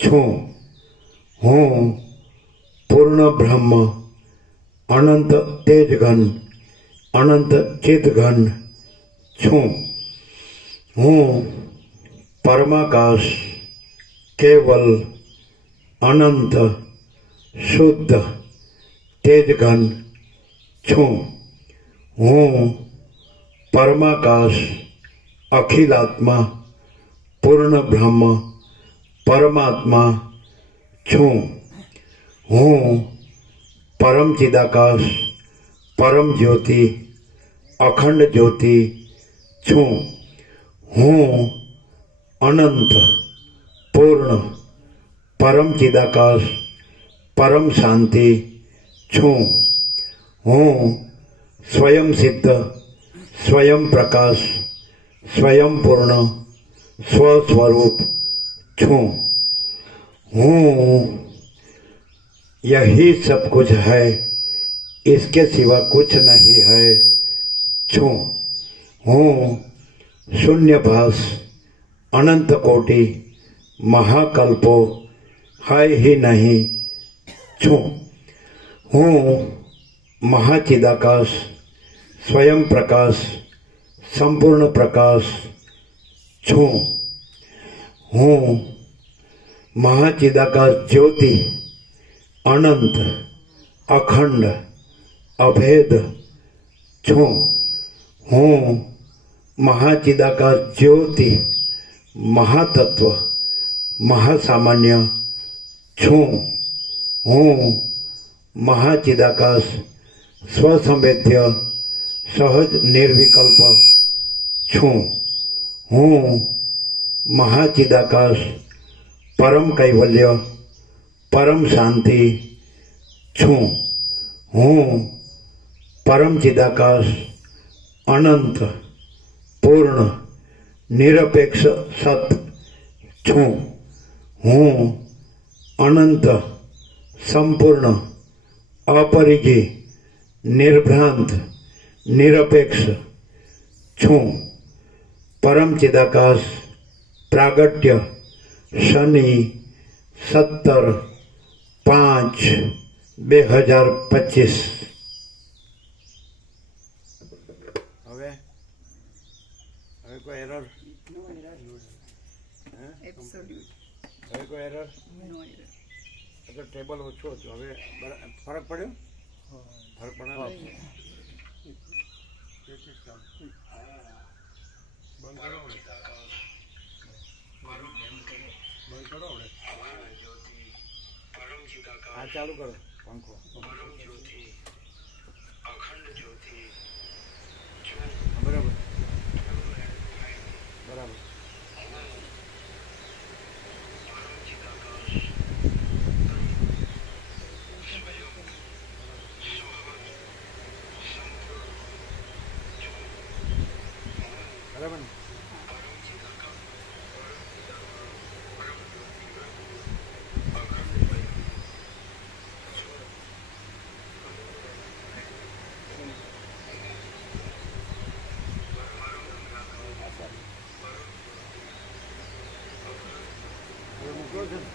છું હું પૂર્ણ બ્રહ્મ અનંત તેજઘન અનંત ચિદઘન છું હું પરમાકાશ કેવલ અનંત શુદ્ધ તેજઘન છું હું પરમાકાશ અખિલાત્મા પૂર્ણ બ્રહ્મ પરમાત્મા છું હું પરમ ચિદાકાશ પરમ જ્યોતિ અખંડ જ્યોતિ છું હું અનંત પૂર્ણ પરમ ચિદાકાશ પરમ શાંતિ છું હું સ્વયં સિદ્ધ સ્વયં પ્રકાશ स्वयं पूर्ण स्वस्वरूप छूं हूँ यही सब कुछ है इसके सिवा कुछ नहीं है छूं हूँ शून्यभास अनंत कोटि महाकल्पो है ही नहीं छूं हूँ महाचिदाकाश स्वयं प्रकाश संपूर्ण प्रकाश छूं हूँ महाचिदाकाश ज्योति अनंत अखंड अभेद छूं हूँ महाचिदाकाश ज्योति महातत्व महासामान्य छूं हूँ महाचिदाकाश स्वसंवेद्य सहज निर्विकल्प छूं हूँ महाचिदाकाश परम कैवल्य परम शांति छूं हूँ परम चिदाकाश अनंत पूर्ण निरपेक्ष सत छूं हूँ अनंत संपूर्ण अपरिजय निर्भ्रांत નિરપેક્ષ છું. પરમ ચિદાકાશ પ્રાગટ્ય શનિ 17/5/2025. હવે હવે કોઈ એરર? એબ્સોલ્યુટ હવે કોઈ એરર? નો એરર. તો ટેબલ ઓછું હતું, હવે ફરક પડ્યો? ફરક પડ્યો? હા, ચાલુ કરો પંખો. બરાબર બરાબર. બરાબર ને? હવે મોકલો છે ને?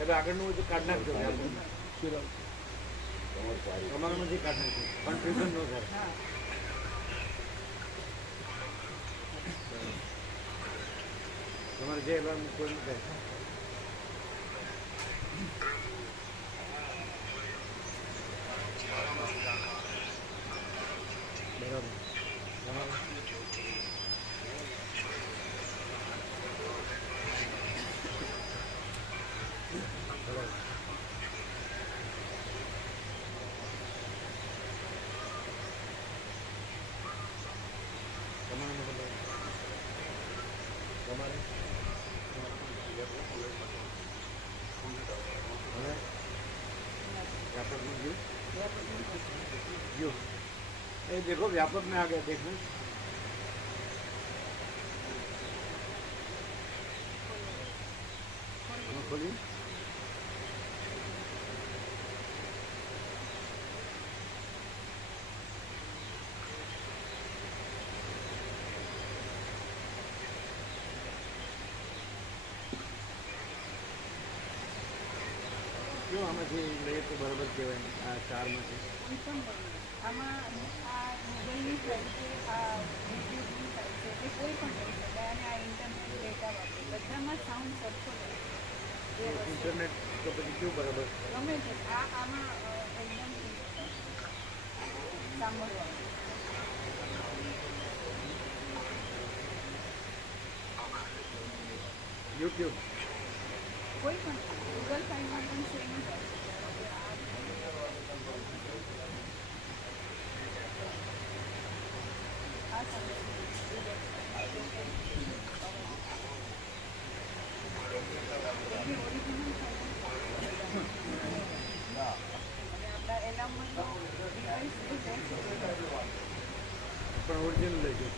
એટલે આગળનું બધું કાઢી નાખજો. તમારામાંથી કાઢી નાખજો, કન્ફ્યુઝન ન થાય. તમારે જે એલાર્મ કોઈ ન થાય. બરાબર. ये देखो व्यापक में आ गया, देखो खोलिए. क्यों आમાંથી લઈએ તો બરાબર કહેવાય આ ચારમાંથી? આમાં આ ગૂગલની સાઇટ છે, આ યુટ્યુબની સાઇટ છે, એટલે કોઈ પણ લઈ શકાય અને આ ઇન્ટરનેટ ડેટા વાપરે બધામાં સાઉન્ડ સરખો રહે. એ વસ્તુ ઇન્ટરનેટ તો પછી ક્યું બરાબર? ગમે છે આમાં એકદમ સાંભળવાનું. યુટ્યુબ કોઈ પણ ગૂગલ સાઇટમાં પણ સેમ જ આવે. આ આપણા એલાર્મનો ડિવાઇસ પણ ઓરિજિનલ લેજો.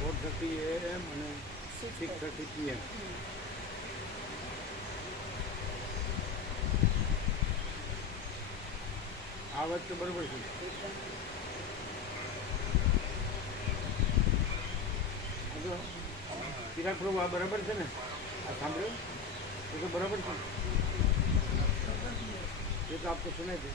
ફોર 30 AM અને 6:30 PM. આ વાત તો બરોબર છે. ચિરાગ પ્રભુ આ બરાબર છે ને? આ સાંભળ્યું એ તો બરાબર છે. ये तो आपको सुनाई दे.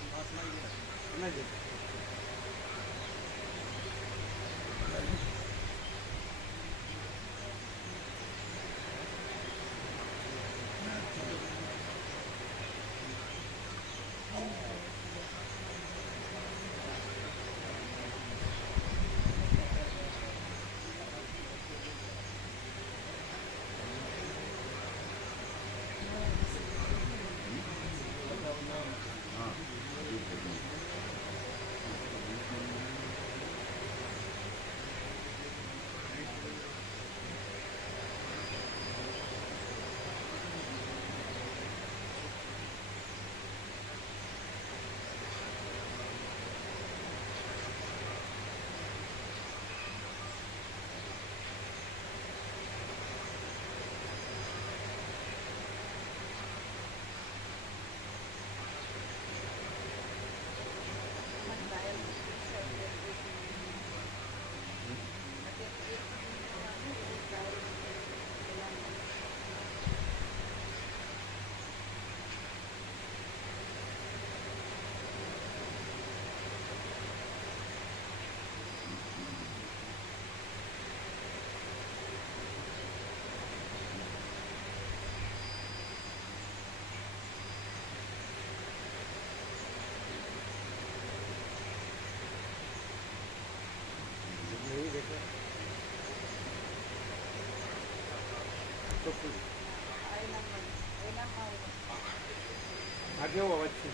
કેવો અવાજ છે?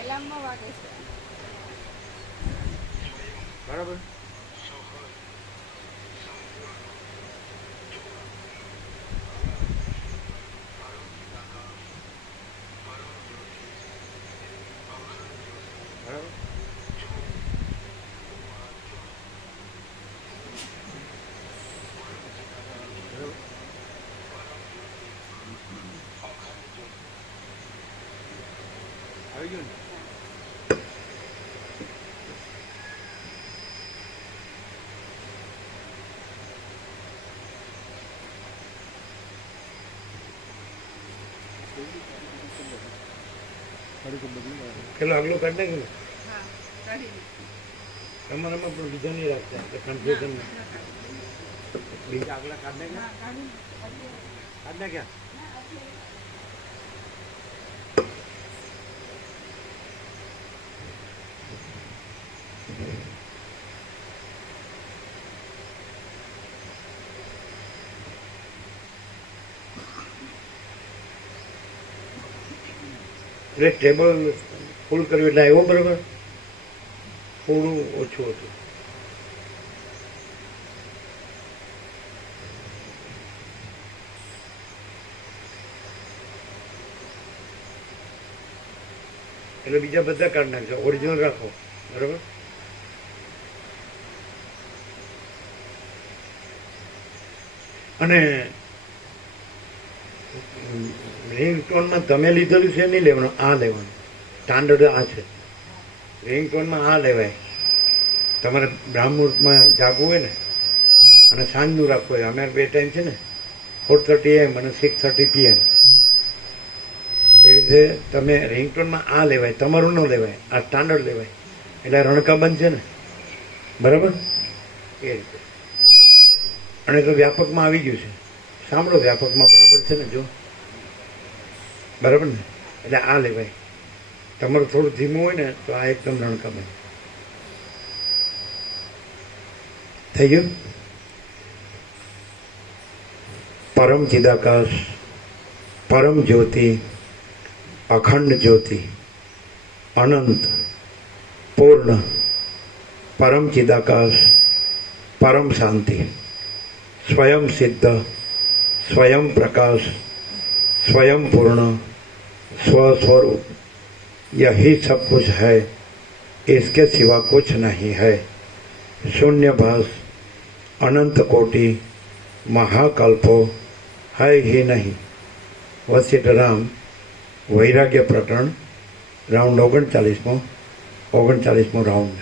એલાર્મમાં વાગે છે. બરાબર. બરાબર. આવી ગયું ને? પેલો આગલો કાઢ નાખ્યો ને હા, કાઢી દીધું. તમારામાં પણ બીજા નહીં રાખતા એટલે કન્ફ્યુઝન બીજા આગલા કાઢ નાખ્યા? હા, કાઢી દીધું. કાઢ નાખ્યા? એટલે ટેબલ ફૂલ કર્યું એટલે આવ્યો બરાબર, થોડું ઓછું હતું. એટલે બીજા બધા કાઢ નાખજો, ઓરિજિનલ રાખો બરાબર. અને રિંગટોનમાં તમે લીધેલું છે નહીં લેવાનું, આ લેવાનું. સ્ટાન્ડર્ડ આ છે. રિંગટોનમાં આ લેવાય. તમારે બ્રાહ્મુહૂર્તમાં જાગવું હોય ને અને સાંજનું રાખવું હોય. અમારે 2 ટાઈમ છે ને, 4:30 AM અને 6:30 PM. એવી રીતે તમે રિંગટોનમાં આ લેવાય, તમારું ન લેવાય, આ સ્ટાન્ડર્ડ લેવાય. એટલે રણકાબંધ છે ને બરાબર, એ રીતે. અને તો વ્યાપકમાં આવી ગયું છે, સાંભળો વ્યાપકમાં બરાબર છે ને, જો બરાબર ને. એટલે આ લેવાય. તમારું થોડું ધીમું હોય ને તો આ એકદમ રણકાબંધ થઈ ગયું. પરમ ચિદાકાશ, પરમ જ્યોતિ, અખંડ જ્યોતિ, અનંત, પૂર્ણ, પરમ ચિદાકાશ, परम शांति, स्वयं सिद्ध, स्वयं प्रकाश, स्वयं पूर्ण, स्वस्वरूप, यही सब कुछ है, इसके सिवा कुछ नहीं है। शून्यभास, अनंत कोटि, महाकल्पो है ही नहीं। वशिष्ठ राम वैराग्य प्रकरण राउंड 39मो राउंड।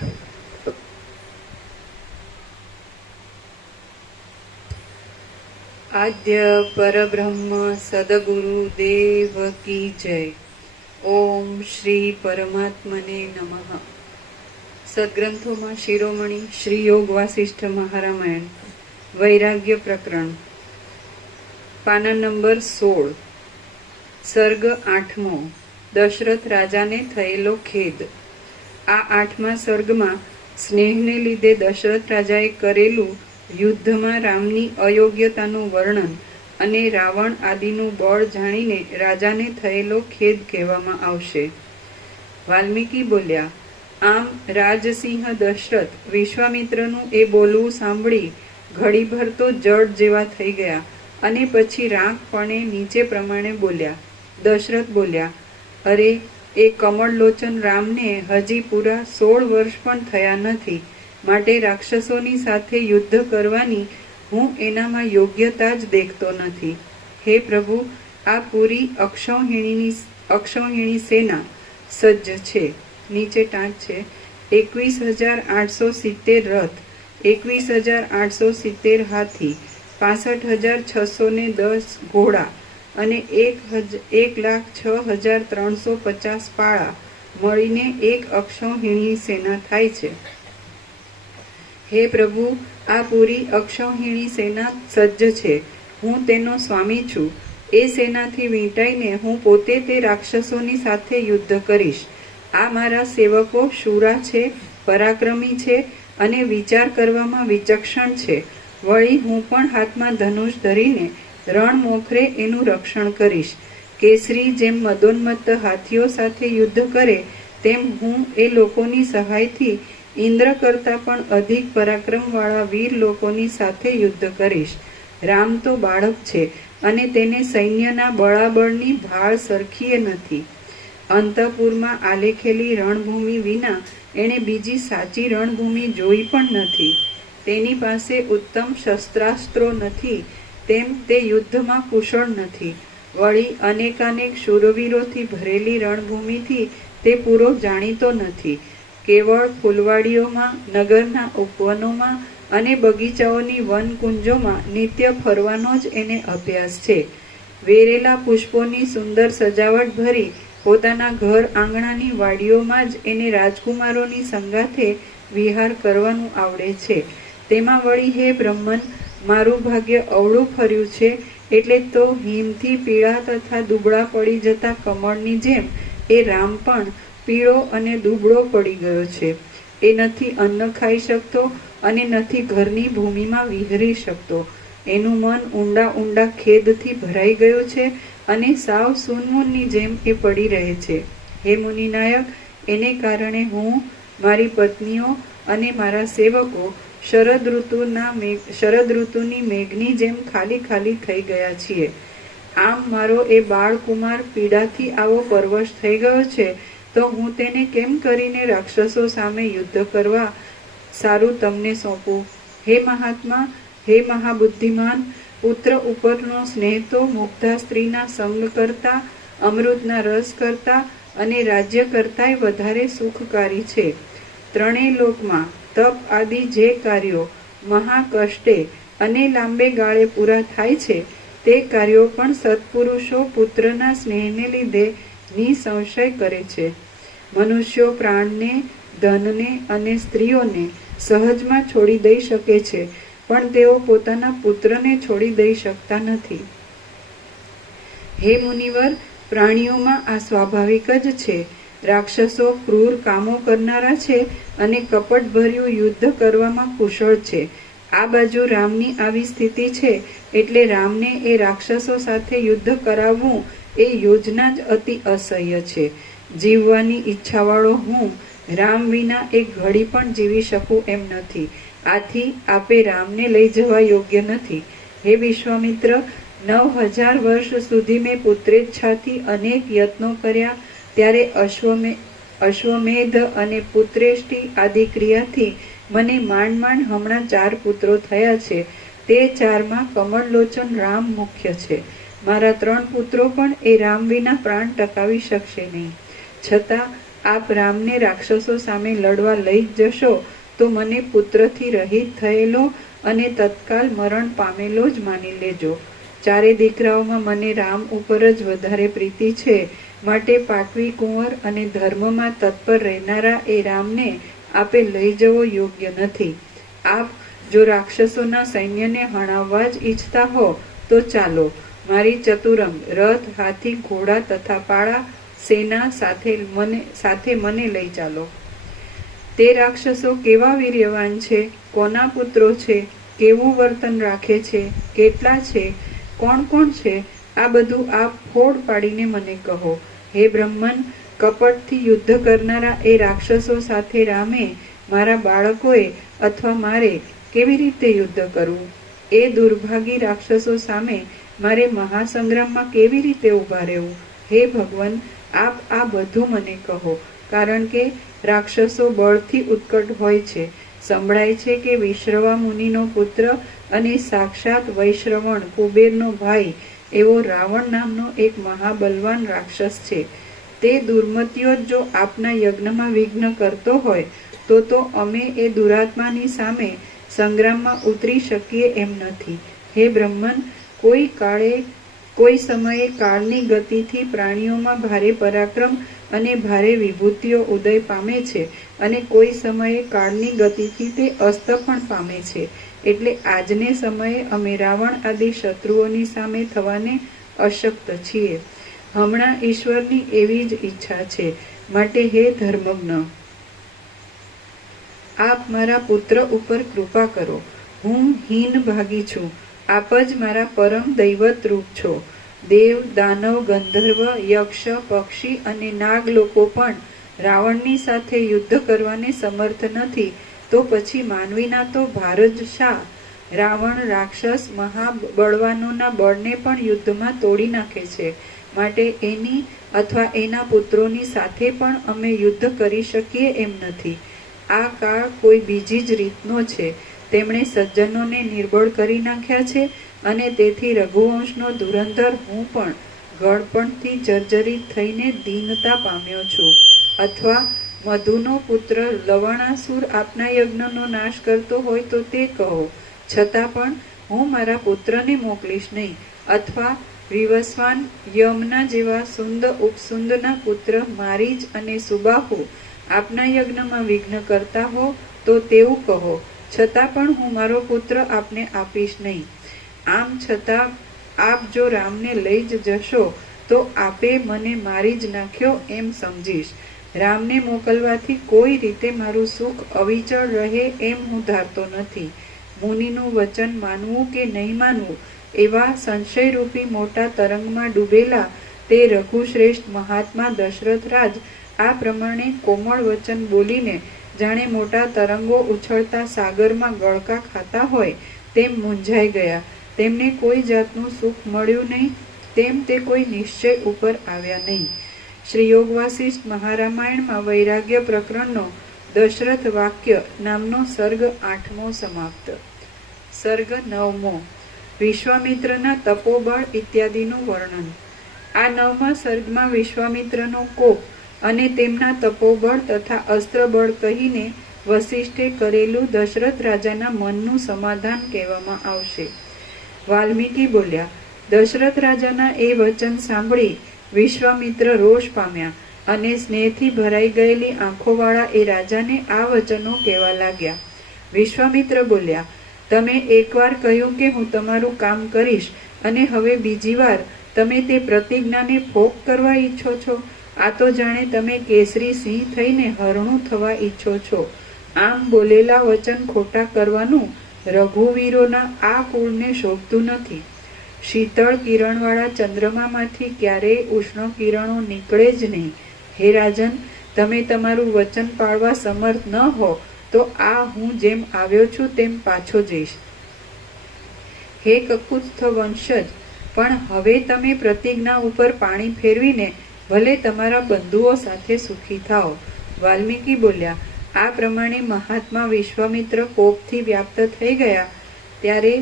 आद्य परब्रह्म सदगुरु देव की जय। ओम श्री परमात्मने नमः। सद्ग्रंथों शिरोमणि श्री योग वासिष्ठ महारामायण वैराग्य प्रकरण पाना नंबर 16 सर्ग 8मो दशरथ राजा ने थयेलो खेद। आ 8मा सर्ग में स्नेह ने लीधे दशरथ राजाए करेलू युद्ध में रामनी अयोग्यतानु वर्णन अने रावण आदिनु बळ जाणीने राजाने थयेलो खेद कहेवामां आवशे। वाल्मीकि बोल्या, आम राजसिंह दशरथ विश्वामित्रनु ए बोलवुं सांभळी घड़ीभर तो जड़ जेवा थई गया अने पछी रागपणे नीचे प्रमाणे बोल्या। दशरथ बोल्या, अरे ए कमळलोचन रामने हजी पूरा 16 वर्ष पण थया नथी, માટે રાક્ષસોની સાથે યુદ્ધ કરવાની હું એનામાં યોગ્યતા જ દેખતો નથી। હે પ્રભુ, આ પૂરી અક્ષૌહિણી સેના સજ્જ છે। નીચે ટાંચ છે 21,870 રથ, 21,870 હાથી, 65,610 ઘોડા અને 1,06,350 પાળા મળીને એક અક્ષૌહિણી સેના થાય છે। हे प्रभु, आ पूरी अक्षौहिणी सेना सज्ज छे, हूँ तेनो स्वामी छूं। ए सेनाथी वींटाईने हूँ पोते ते राक्षसोनी साथे युद्ध करीश। आ मारा सेवको शूरा छे, पराक्रमी छे अने विचार करवामां विचक्षण छे વળી હું પણ હાથમાં ધનુષ ધરીને રણ મોખરે એનું રક્ષણ કરીશ. કેસરી જેમ મદોન્મત્ત હાથીઓ સાથે યુદ્ધ કરે તેમ હું એ લોકોની સહાયથી ઇન્દ્ર કરતાં પણ અધિક પરાક્રમવાળા વીર લોકોની સાથે યુદ્ધ કરીશ. રામ તો બાળક છે અને તેને સૈન્યના બળાબળની ભાળ સરખીએ નથી. અંતઃપુરમાં આલેખેલી રણભૂમિ વિના એણે બીજી સાચી રણભૂમિ જોઈ પણ નથી. તેની પાસે ઉત્તમ શસ્ત્રાસ્ત્રો નથી, તેમ તે યુદ્ધમાં કુશળ નથી. વળી અનેકાનેક શૂરવીરોથી ભરેલી રણભૂમિથી તે પૂરો જાણીતો નથી. કેવળ ફૂલવાડીઓમાં, નગરના ઉપવનોમાં અને બગીચાઓની વનકુંજોમાં નિત્ય ફરવાનો જ એને અભ્યાસ છે. વેરેલા પુષ્પોની સુંદર સજાવટ ભરી પોતાના ઘર આંગણાની વાડીઓમાં જ એને રાજકુમારોની સંગાથે વિહાર કરવાનું આવડે છે. તેમાં વળી હે બ્રહ્મન, મારું ભાગ્ય અવળું ફર્યું છે એટલે તો હિમથી પીળા તથા દુબળા પડી જતા કમળની જેમ એ રામ પણ પીળો અને દુબળો પડી ગયો છે. એ નથી અન્ન ખાઈ શકતો અને નથી ઘરની ભૂમિમાં વિહરી શકતો. એનું મન ઊંડા ઊંડા ખેદથી ભરાઈ ગયું છે અને સાવ સૂનમૂનની જેમ એ પડી રહે છે. હે મુનિનાયક, એને કારણે હું, મારી પત્નીઓ અને મારા સેવકો શરદ ઋતુની મેઘની જેમ ખાલી ખાલી થઈ ગયા છીએ. આમ મારો એ બાળકુમાર પીડાથી આવો પરવશ થઈ ગયો છે તો હું તેને કેમ કરીને રાક્ષસો સામે યુદ્ધ કરવા સારું તમને સોંપું? હે મહાત્મા, હે મહાબુદ્ધિમાન, પુત્ર ઉપરનો સ્નેહ તો મુગ્ધા સ્ત્રીના સંગ કરતા, અમૃતના રસ કરતા અને રાજ્ય કરતાંય વધારે સુખકારી છે. ત્રણેય લોકમાં તપ આદિ જે કાર્યો મહાકષ્ટે અને લાંબે ગાળે પૂરા થાય છે તે કાર્યો પણ સત્પુરુષો પુત્રના સ્નેહને લીધે નિસંશય કરે છે. મનુષ્યો પ્રાણને, ધનને અને સ્ત્રીઓને સહજમાં છોડી દઈ શકે છે, પણ તેઓ પોતાના પુત્રને છોડી દઈ શકતા નથી. હે મુનિવર, પ્રાણીઓમાં આ સ્વાભાવિક જ છે. રાક્ષસો ક્રૂર કામો કરનારા છે અને કપટભર્યું યુદ્ધ કરવામાં કુશળ છે. આ બાજુ રામની આવી સ્થિતિ છે એટલે રામને એ રાક્ષસો સાથે યુદ્ધ કરાવવું એ યોજના જ અતિ અસહ્ય છે. જીવવાની ઈચ્છાવાળો હું રામ વિના એક ઘડી પણ જીવી શકું એમ નથી. આથી આપે રામને લઈ જવા યોગ્ય નથી. હે વિશ્વામિત્ર, 9000 વર્ષ સુધી મેં પુત્રેચ્છાથી અનેક યત્નો કર્યા, ત્યારે અશ્વમેધ અને પુત્રેષ્ટિ આદિ ક્રિયાથી મને માંડ માંડ હમણાં 4 પુત્રો થયા છે. તે 4માં કમળલોચન રામ મુખ્ય છે. મારા 3 પુત્રો પણ એ રામ વિના પ્રાણ ટકાવી શકશે નહીં. છતાં આપ રામને રાક્ષસો સામે લડવા લઈ જશો તો મને પુત્રથી રહિત થયેલો અને તત્કાલ મરણ પામેલો જ માની લેજો. 4 દીકરાઓમાં મને રામ ઉપર જ વધારે પ્રીતિ છે, માટે પાટવી કુંવર અને ધર્મમાં તત્પર રહેનારા એ રામને આપે લઈ જવો યોગ્ય નથી. આપ જો રાક્ષસોના સૈન્યને હણાવવા જ ઈચ્છતા હો તો ચાલો, મારી ચતુરંગ રથ, હાથી, ઘોડા તથા પાળા સેના સાથે મને લઈ ચાલો. તે રાક્ષસો કેવા વીર્યવાન છે, કોના પુત્રો છે, કેવું વર્તન રાખે છે, કેટલા છે, કોણ કોણ છે, આ બધું આપ ફોડ પાડીને મને કહો. હે બ્રહ્મન, કપટથી યુદ્ધ કરનારા એ રાક્ષસો સાથે રામે, મારા બાળકોએ અથવા મારે કેવી રીતે યુદ્ધ કરવું? એ દુર્ભાગી રાક્ષસો સામે મારે મહાસંગ્રામમાં કેવી રીતે ઊભા રહેવું? હે ભગવાન, આપ આ બધું મને કહો, કારણ કે રાક્ષસો બળથી ઉત્કટ હોય છે. સંભળાય છે કે વિશ્રવા મુનિનો પુત્ર અને સાક્ષાત વૈશ્રવણ કુબેરનો ભાઈ એવો રાવણ નામનો એક મહાબલવાન રાક્ષસ છે. તે દુર્મતીઓ જો આપના યજ્ઞમાં વિઘ્ન કરતો હોય તો અમે એ દુરાત્માની સામે સંગ્રામમાં ઉતરી શકીએ એમ નથી. હે બ્રહ્મન, કોઈ સમયે કાળની ગતિથી પ્રાણીઓમાં ભારે પરાક્રમ અને ભારે વિભૂતિઓ ઉદય પામે છે અને કોઈ સમયે કાળની ગતિથી તે અસ્ત પણ પામે છે. એટલે આજને સમયે અમે રાવણ આદિ શત્રુઓની સામે થવાને અશક્ત છીએ. હમણાં ઈશ્વરની એવી જ ઈચ્છા છે. માટે હે ધર્મજ્ઞ, આપ મારા પુત્ર ઉપર કૃપા કરો. હું હીન ભાગી છું, આપ જ મારા પરમ દૈવત રૂપ છો. દેવ, દાનવ, ગંધર્વ, યક્ષ, પક્ષી અને નાગ લોકો પણ રાવણની સાથે યુદ્ધ કરવાને સમર્થ નથી, તો પછી માનવીના તો ભાર જ શા? રાવણ રાક્ષસ મહાબળવાનોના બળને પણ યુદ્ધમાં તોડી નાખે છે, માટે એની અથવા એના પુત્રોની સાથે પણ અમે યુદ્ધ કરી શકીએ એમ નથી. આ કાળ કોઈ બીજી જ રીતનો છે. તેમણે સજ્જનોને નિર્બળ કરી નાખ્યા છે, અને તેથી રઘુવંશનો ધુરંધર હું પણ ગળપણથી જર્જરિત થઈને દીનતા પામ્યો છું. અથવા મધુનો પુત્ર લવણાસુર આપના યજ્ઞનો નાશ કરતો હોય તો તે કહો, છતાં પણ હું મારા પુત્રને મોકલીશ નહીં. અથવા વિવસ્વાન યમના જેવા સુંદ ઉપસુંદના પુત્ર મારીચ અને સુબાહુ આપના યજ્ઞમાં વિઘ્ન કરતા હો તો તેવું કહો, છતાં પણ હું મારો પુત્ર આપને આપીશ નહીં. આમ છતાં આપ જો રામને લઈ જ જશો તો આપે મને મારી જ નાખ્યો એમ સમજીશ. રામને મોકલવાથી કોઈ રીતે મારું સુખ અવિચળ રહે એમ હું ધારતો નથી. મુનિનું વચન માનવું કે નહીં માનવું એવા સંશયરૂપી મોટા તરંગમાં ડૂબેલા તે રઘુશ્રેષ્ઠ મહાત્મા દશરથ રાજ આ પ્રમાણે કોમળ વચન બોલીને જાણે મોટા તરંગો ઉછળતા સાગરમાં ગળકા ખાતા હોય તેમ મૂંઝાઈ ગયા. તેમને કોઈ જાતનું સુખ મળ્યું નહીં, તેમ તે કોઈ નિશ્ચય ઉપર આવ્યા નહીં. શ્રી યોગ વાસિષ્ઠ મહારામાયણમાં વૈરાગ્ય પ્રકરણનો દશરથ વાક્ય નામનો સર્ગ 8મો સમાપ્ત. સર્ગ 9મો વિશ્વામિત્રના તપોબળ ઇત્યાદિનું વર્ણન. આ 9મા સર્ગમાં વિશ્વામિત્રનો કોપ અને તેમના તપોબળ તથા અસ્ત્રબળ કહીને વસિષ્ઠે કરેલું દશરથ રાજાના મનનું સમાધાન કહેવામાં આવશે. વાલ્મીકી બોલ્યા, દશરથ રાજાના એ વચન સાંભળી વિશ્વામિત્ર રોષ પામ્યા અને સ્નેહથી ભરાઈ ગયેલી આંખોવાળા એ રાજાને આ વચનો કહેવા લાગ્યા. વિશ્વામિત્ર બોલ્યા, તમે એકવાર કહ્યું કે હું તમારું કામ કરીશ, અને હવે બીજી વાર તમે તે પ્રતિજ્ઞાને ફોક કરવા ઈચ્છો છો. આ તો જાણે તમે કેસરી સિંહ થઈને હરણું થવા ઈચ્છો છો. આમ બોલેલા વચન ખોટા કરવાનું રઘુવીરોના આ કુળને શોભતું નથી. શીતળ કિરણવાળા ચંદ્રમામાંથી ક્યારેય ઉષ્ણ કિરણો નીકળે જ નહીં. હે રાજન, તમે તમારું વચન પાળવા સમર્થ ન હો તો આ હું જેમ આવ્યો છું તેમ પાછો જઈશ. હે કકુત્સ્થ વંશજ, પણ હવે તમે પ્રતિજ્ઞા ઉપર પાણી ફેરવીને ભલે તમારા બંધુઓ સાથે સુખી થાઓ. વાલ્મીકી બોલ્યા, આ પ્રમાણે મહાત્મા વિશ્વામિત્ર કોપથી વ્યાપ્ત થઈ ગયા ત્યારે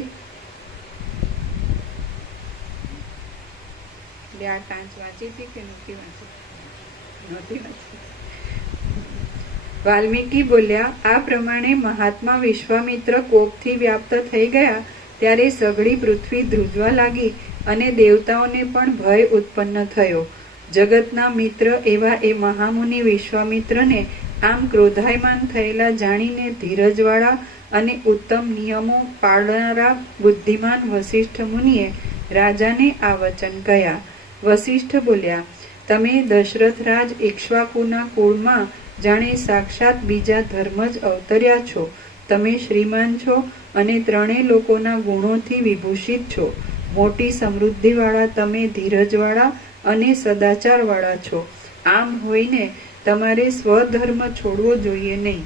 વાલ્મીકી બોલ્યા, આ પ્રમાણે મહાત્મા વિશ્વામિત્ર કોપથી વ્યાપ્ત થઈ ગયા ત્યારે સઘળી પૃથ્વી ધ્રુજવા લાગી અને દેવતાઓને પણ ભય ઉત્પન્ન થયો. જગતના મિત્ર એવા એ મહામુનિ વિશ્વામિત્રને આમ ક્રોધાયમાન થયેલા જાણીને ધીરજવાળા અને ઉત્તમ નિયમો પાળનારા બુદ્ધિમાન વસિષ્ઠ મુનિએ રાજાને આ વચન કહ્યા. વસિષ્ઠ બોલ્યા, તમે દશરથ રાજ ઇક્ષ્વાકુના કુળમાં જાણે સાક્ષાત બીજા ધર્મ જ અવતર્યા છો. તમે શ્રીમાન છો અને ત્રણેય લોકોના ગુણોથી વિભૂષિત છો. મોટી સમૃદ્ધિવાળા તમે ધીરજવાળા અને સદાચારવાળા છો. આમ હોઈને તમારે સ્વધર્મ છોડવો જોઈએ નહીં,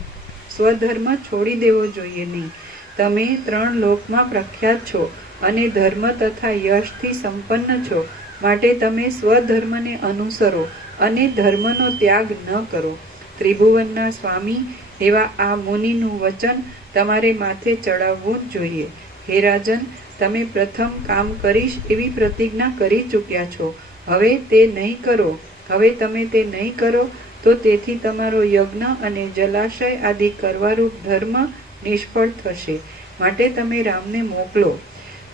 સ્વધર્મ છોડી દેવો જોઈએ નહીં. તમે 3 લોકમાં પ્રખ્યાત છો અને ધર્મ તથા યશથી સંપન્ન છો, માટે તમે સ્વધર્મને અનુસરો અને ધર્મનો ત્યાગ ન કરો. ત્રિભુવનના સ્વામી એવા આ મુનિનું વચન તમારે માથે ચડાવવું જ જોઈએ. હે રાજન, તમે પ્રથમ કામ કરીશ એવી પ્રતિજ્ઞા કરી ચૂક્યા છો. હવે તે નહીં કરો. હવે તમે તે નહીં કરો તો તેથી તમારો યજ્ઞ અને જલાશય આદિ કરવારૂપ ધર્મ નિષ્ફળ થશે. માટે તમે રામને મોકલો.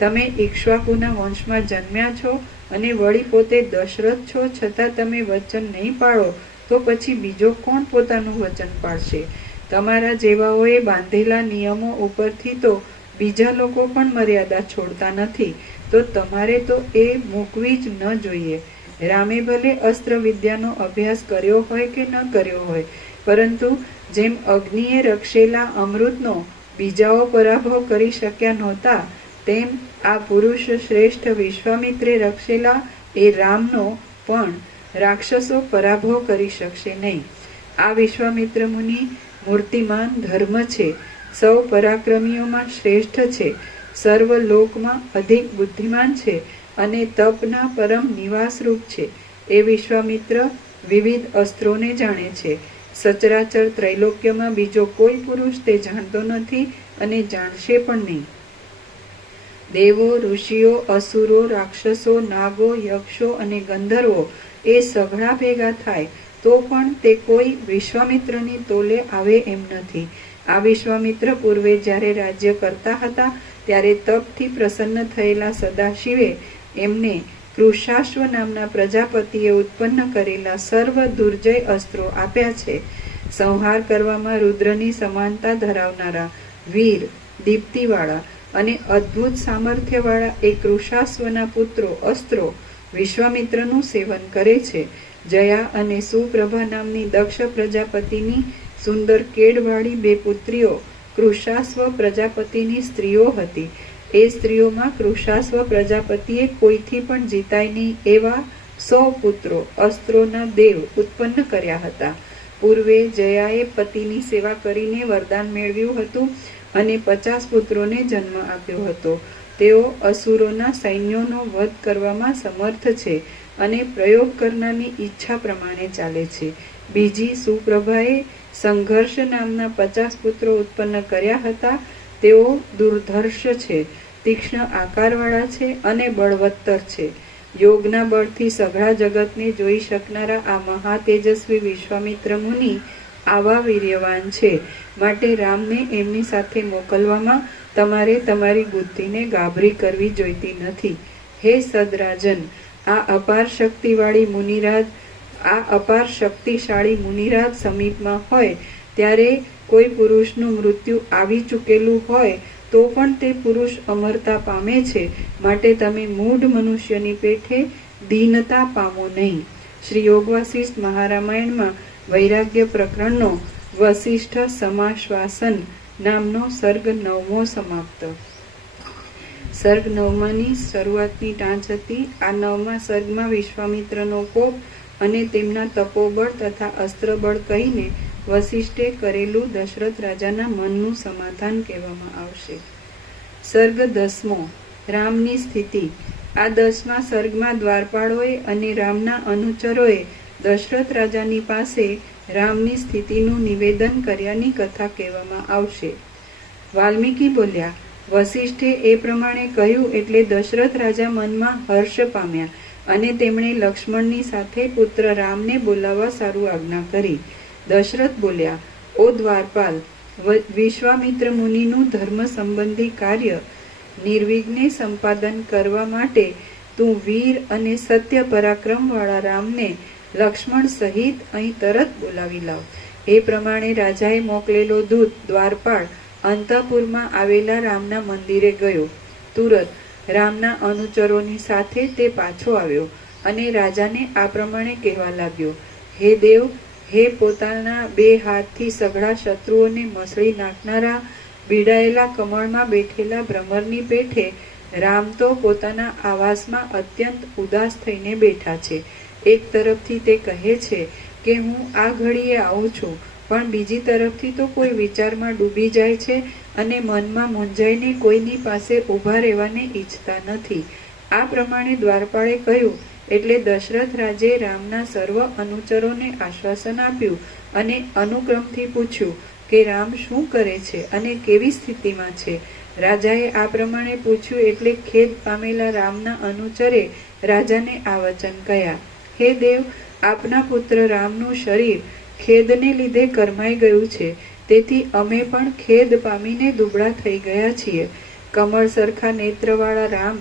તમે ઇક્ષ્વાકુના વંશમાં જન્મ્યા છો અને વળી પોતે દશરથ છો, છતાં તમે વચન નહીં પાળો તો પછી બીજો કોણ પોતાનું વચન પાળશે? તમારા જેવાઓએ બાંધેલા નિયમો ઉપરથી તો બીજા લોકો પણ મર્યાદા છોડતા નથી, તો તમારે તો એ મૂકવી જ ન જોઈએ. રામે ભલે અસ્ત્ર વિદ્યાનો અભ્યાસ કર્યો હોય કે ન કર્યો હોય, પરંતુ જેમ અગ્નિએ રક્ષેલા અમૃતનો બીજાઓ પરાભવ કરી શક્યા નહોતા, તેમ આ પુરુષ શ્રેષ્ઠ વિશ્વામિત્રે રક્ષેલા એ રામનો પણ રાક્ષસો પરાભવ કરી શકશે નહીં. આ વિશ્વામિત્ર મુનિ મૂર્તિમાન ધર્મ છે, સૌ પરાક્રમીઓમાં શ્રેષ્ઠ છે, સર્વ લોકમાં અધિક બુદ્ધિમાન છે અને તપના પરમ નિવાસરૂપ છે. એ વિશ્વામિત્ર વિવિધ અસ્ત્રોને જાણે છે. સચરાચર ત્રૈલોક્યમાં બીજો કોઈ પુરુષ તે જાણતો નથી અને જાણશે પણ નહીં. દેવો, ઋષિઓ, અસુરો, રાક્ષસો, નાગો, યક્ષો અને ગંધર્વો એ સઘળા ભેગા થાય તો પણ તે કોઈ વિશ્વામિત્રની તોલે આવે એમ નથી. આ વિશ્વામિત્ર પૂર્વે જ્યારે રાજ્ય કરતા હતા ત્યારે તપથી પ્રસન્ન થયેલા સદાશિવે એમને કૃશાશ્વ નામના પ્રજાપતિએ ઉત્પન્ન કરેલા સર્વ દુર્જય અસ્ત્રો આપ્યા છે. સંહાર કરવામાં રુદ્રની સમાનતા ધરાવનારા વીર, દીપ્તિવાળા અને અદ્ભુત સામર્થ્યવાળા એ કૃશાશ્વના પુત્રો અસ્ત્રો વિશ્વામિત્રનું સેવન કરે છે. જયા અને સુપ્રભા નામની દક્ષ પ્રજાપતિની સુંદર કેડવાળી બે પુત્રીઓ કૃશાશ્વ પ્રજાપતિની સ્ત્રીઓ હતી. એ સ્ત્રીઓમાં કૃશાશ્વ પ્રજાપતિએ કોઈથી પણ જીતાય નહીં એવા 100 પુત્રો અસ્ત્રોના દેવ ઉત્પન્ન કર્યા હતા. પૂર્વે જયાએ પતિની સેવા કરીને વરદાન મેળવ્યું હતું અને 50 પુત્રોને જન્મ આપ્યો હતો. તેઓ અસુરોના સૈન્યોનો વધ કરવામાં સમર્થ છે અને પ્રયોગ કરનારની ઈચ્છા પ્રમાણે ચાલે છે. બીજી સુપ્રભાએ સંઘર્ષ નામના 50 પુત્રો ઉત્પન્ન કર્યા હતા. તેઓ દુર્ધર્ષ છે, તીક્ષ્ણ આકારવાળા છે અને બળવત્તર છે. યોગના બળથી સઘળા જગતને જોઈ શકનારા આ મહા તેજસ્વી વિશ્વામિત્ર મુનિ આવા વીર્યવાન છે. માટે રામને એમની સાથે મોકલવામાં તમારે તમારી બુદ્ધિને ગાભરી કરવી જોઈતી નથી. હે સદરાજન, આ અપાર શક્તિશાળી મુનિરાજ સમીપમાં હોય ત્યારે કોઈ પુરુષનું મૃત્યુ આવી ચૂકેલું હોય તો પણ તે પુરુષ અમરતા પામે છે. માટે તમે મૂઢ મનુષ્યની પેઠે દીનતા પામો નહીં. શ્રી યોગ વાસિષ્ઠ મહારામાયણમાં વૈરાગ્ય પ્રકરણનો વસિષ્ઠ સમાશ્વાસન નામનો સર્ગ 9મો સમાપ્ત. સર્ગ 9માની શરૂઆતની ટાંચ હતી. આ 9મા સર્ગમાં વિશ્વામિત્રનો કોપ અને તેમના તપોબળ તથા અસ્ત્રબળ કહીને વસિષ્ઠે કરેલું દશરથ રાજાના મનનું સમાધાન કહેવામાં આવશે. સર્ગ 10મો રામની સ્થિતિ. આ 10મા સર્ગમાં દ્વારપાળોએ અને રામના અનુચરોએ દશરથ રાજાની પાસે રામની સ્થિતિનું નિવેદન કર્યાની કથા કહેવામાં આવશે. વાલ્મીકી બોલ્યા, વસિષ્ઠે એ પ્રમાણે કહ્યું એટલે દશરથ રાજા મનમાં હર્ષ પામ્યા અને તેમણે લક્ષ્મણની સાથે પુત્ર રામને બોલાવવા સારું આજ્ઞા કરી. દશરથ બોલ્યા, ઓ દ્વારપાલ, વિશ્વામિત્ર મુનિનું ધર્મ સંબંધી કાર્ય નિર્વિઘ્ને સંપાદન કરવા માટે તું વીર અને સત્ય પરાક્રમ વાળા રામને લક્ષ્મણ સહિત અહીં તરત બોલાવી લાવ. એ પ્રમાણે રાજાએ મોકલેલો દૂત દ્વારપાળ અંતઃપુરમાં આવેલા રામના મંદિરે ગયો. તુરત રામના અનુચરોની સાથે તે પાછો આવ્યો અને રાજાને આ પ્રમાણે કહેવા લાગ્યો, હે દેવ, હે પોતાના 2 હાથથી સઘળા શત્રુઓને મસળી નાખનારા બીડાયેલા કમળમાં બેઠેલા ભ્રમરની પેઠે રામ તો પોતાના આવાસમાં અત્યંત ઉદાસ થઈને બેઠા છે. એક તરફથી તે કહે છે કે હું આ ઘડીએ આવું છું, પણ બીજી તરફથી તો કોઈ વિચારમાં ડૂબી જાય છે અને મનમાં મૂંઝાઈને કોઈની પાસે ઊભા રહેવાને ઈચ્છતા નથી. આ પ્રમાણે દ્વારપાળે કહ્યું એટલે દશરથ રાજે રામના સર્વ અનુચરોને આશ્વાસન આપ્યું અને અનુક્રમથી પૂછ્યું કે રામ શું કરે છે અને કેવી સ્થિતિમાં છે. રાજાએ આ પ્રમાણે પૂછ્યું એટલે ખેદ પામેલા રામના અનુચરે રાજાને આ વચન કહ્યા, હે દેવ, આપના પુત્ર રામનું શરીર ખેદને લીધે કરમાઈ ગયું છે, તેથી અમે પણ ખેદ પામીને દુબળા થઈ ગયા છીએ. કમળ સરખા નેત્રવાળા રામ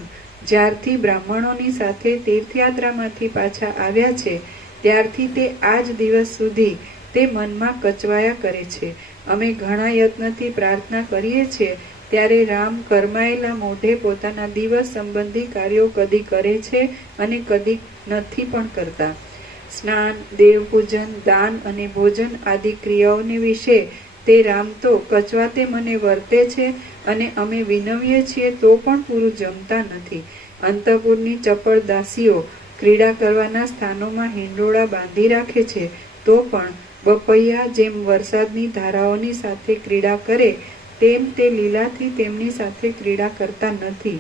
જ્યારથી બ્રાહ્મણોની સાથે તીર્થયાત્રામાંથી પાછા આવ્યા છે ત્યારથી તે આજ દિવસ સુધી તે મનમાં કચવાયા કરે છે. અમે ઘણા યત્નથી પ્રાર્થના કરીએ છીએ ત્યારે રામ કરમાયેલા મોઢે પોતાના દિવસ સંબંધી કાર્યો કદી કરે છે અને કદી નથી પણ કરતા. સ્નાન, દેવપૂજન, દાન અને ભોજન આદિ ક્રિયાઓને વિશે તે રામ તો કચવાતે મને વર્તે છે અને અમે વિનવીએ છીએ તો પણ પૂરું જમતા નથી. અંતઃપુરની ચપળ દાસીઓ ક્રીડા કરવાના સ્થાનોમાં હિંડોળા બાંધી રાખે છે તો પણ બપૈયા જેમ વરસાદની ધારાઓની સાથે ક્રીડા કરે તેમ તે લીલાથી તેમની સાથે ક્રીડા કરતા નથી.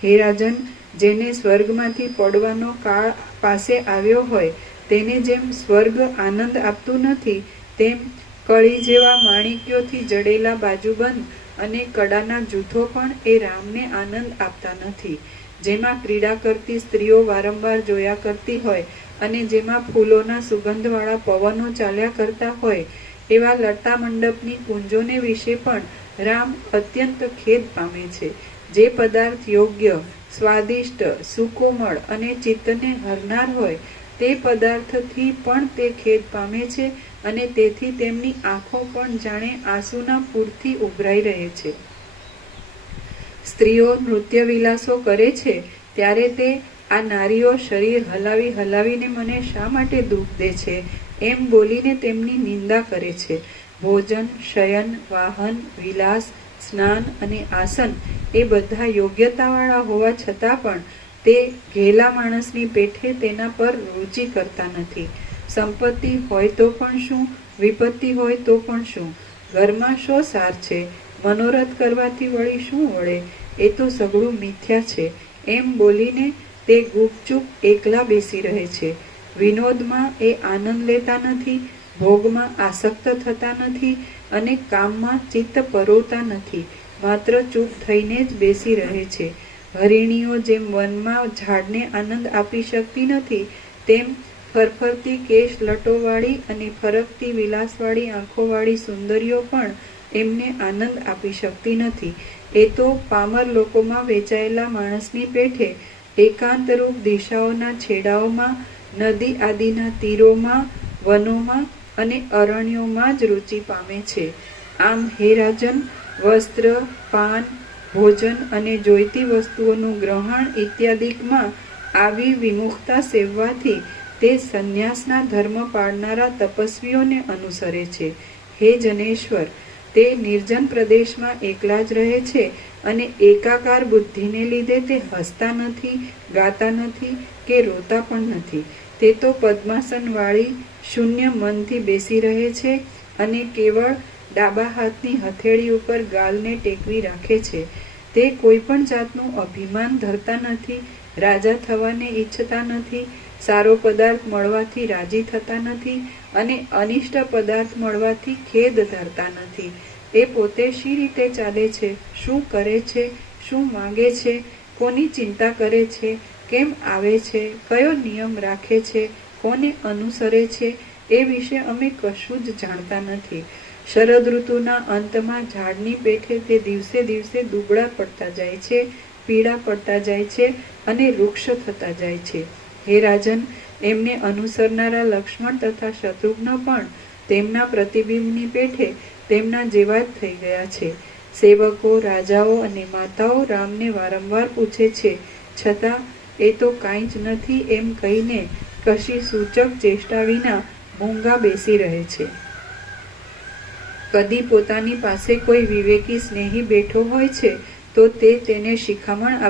હે રાજન, જેને સ્વર્ગમાંથી પડવાનો કાળ પાસે આવ્યો હોય તેને જેમ સ્વર્ગ આનંદ આપતું નથી, તેમ કળી જેવા માણિક્યોથી જડેલા બાજુબંધ અને કડાના જૂથો પણ એ રામને આનંદ આપતા નથી. જેમાં ક્રીડા કરતી સ્ત્રીઓ વારંવાર જોયા કરતી હોય અને જેમાં ફૂલોના સુગંધવાળા પવનો ચાલ્યા કરતા હોય એવા લતા મંડપની કુંજોને વિશે પણ રામ અત્યંત ખેદ પામે છે. જે પદાર્થ યોગ્ય, સ્વાદિષ્ટ, સુકોમળ અને ચિત્તને હરનાર હોય તે પદાર્થથી પણ તે ખેદ પામે છે અને તેથી તેમની આંખો પણ જાણે આંસુના પૂરથી ઉભરાઈ રહે છે. સ્ત્રીઓ નૃત્ય વિલાસો કરે છે ત્યારે તે આ નારીઓ શરીર હલાવી હલાવીને મને શા માટે દુઃખ દે છે એમ બોલીને તેમની નિંદા કરે છે. ભોજન, શયન, વાહન, વિલાસ, સ્નાન અને આસન એ બધા યોગ્યતાવાળા હોવા છતાં પણ તે ઘેલા માણસની પેઠે તેના પર રુચિ કરતા નથી. સંપત્તિ હોય તો પણ શું, વિપત્તિ હોય તો પણ શું, ઘરમાં શો સાર છે, મનોરથ કરવાથી વળી શું વળે, એ તો સઘળું મિથ્યા છે એમ બોલીને તે ગુપચૂપ એકલા બેસી રહે છે. વિનોદમાં એ આનંદ લેતા નથી, ભોગમાં આસક્ત થતા નથી અને કામમાં ચિત્ત પરોવતા નથી, માત્ર ચૂપ થઈને જ બેસી રહે છે. હરિણીઓ જેમ વનમાં ઝાડને આનંદ આપી શકતી નથી તેમ ફરફરતી કેશ લટોવાળી અને ફરકતી વિલાસવાળી આંખોવાળી સુંદરીઓ પણ એમને આનંદ આપી શકતી નથી. એ તો પામર લોકોમાં વેચાયેલા માણસની પેઠે એકાંતરૂપ દિશાઓના છેડાઓમાં, નદી આદિના તીરોમાં, વનોમાં અને અરણ્યોમાં જ રુચિ પામે છે. આમ હે રાજન, વસ્ત્ર, પાન, ભોજન અને જોઈતી વસ્તુઓનું ગ્રહણ ઇત્યાદિકમાં આવી વિમુખતા સેવવાથી તે સંન્યાસના ધર્મ પાળનારા તપસ્વીઓને અનુસરે છે. હે જનેશ્વર, તે નિર્જન પ્રદેશમાં એકલા જ રહે છે અને એકાકાર બુદ્ધિને લીધે તે હસતા નથી, ગાતા નથી કે રોતા પણ નથી. તે તો પદ્માસન વાળી શૂન્ય મનથી બેસી રહે છે અને કેવળ ડાબા હાથની હથેળી ઉપર ગાલને ટેકવી રાખે છે. તે કોઈ પણ જાતનું અભિમાન ધરતા નથી, રાજા થવાને ઈચ્છતા નથી, સારો પદાર્થ મળવાથી રાજી થતા નથી અને અનિષ્ટ પદાર્થ મળવાથી ખેદ ધરતા નથી. એ પોતે શી રીતે ચાલે છે, શું કરે છે, શું માંગે છે, કોની ચિંતા કરે છે, કેમ આવે છે, કયો નિયમ રાખે છે, કોને અનુસરે છે, એ વિશે અમે કશું જ જાણતા નથી. શરદ ઋતુના અંતમાં ઝાડની પેઠે તે દિવસે દિવસે દુબળા પડતા જાય છે, પીળા પડતા જાય છે અને વૃક્ષ થતા જાય છે. હે રાજન, એમને અનુસરનારા લક્ષ્મણ તથા શત્રુઘ્ન પણ તેમના પ્રતિબિંબની પેઠે તેમના જેવા જ થઈ ગયા છે. સેવકો, રાજાઓ અને માતાઓ રામને વારંવાર પૂછે છે, છતાં એ તો કાંઈ જ નથી એમ કહીને કશી સૂચક ચેષ્ટા વિના મૂંગા બેસી રહે છે. કદી પોતાની પાસે કોઈ વિવેકી સ્નેહી બેઠો હોય છે તો તે તેને શિખામણ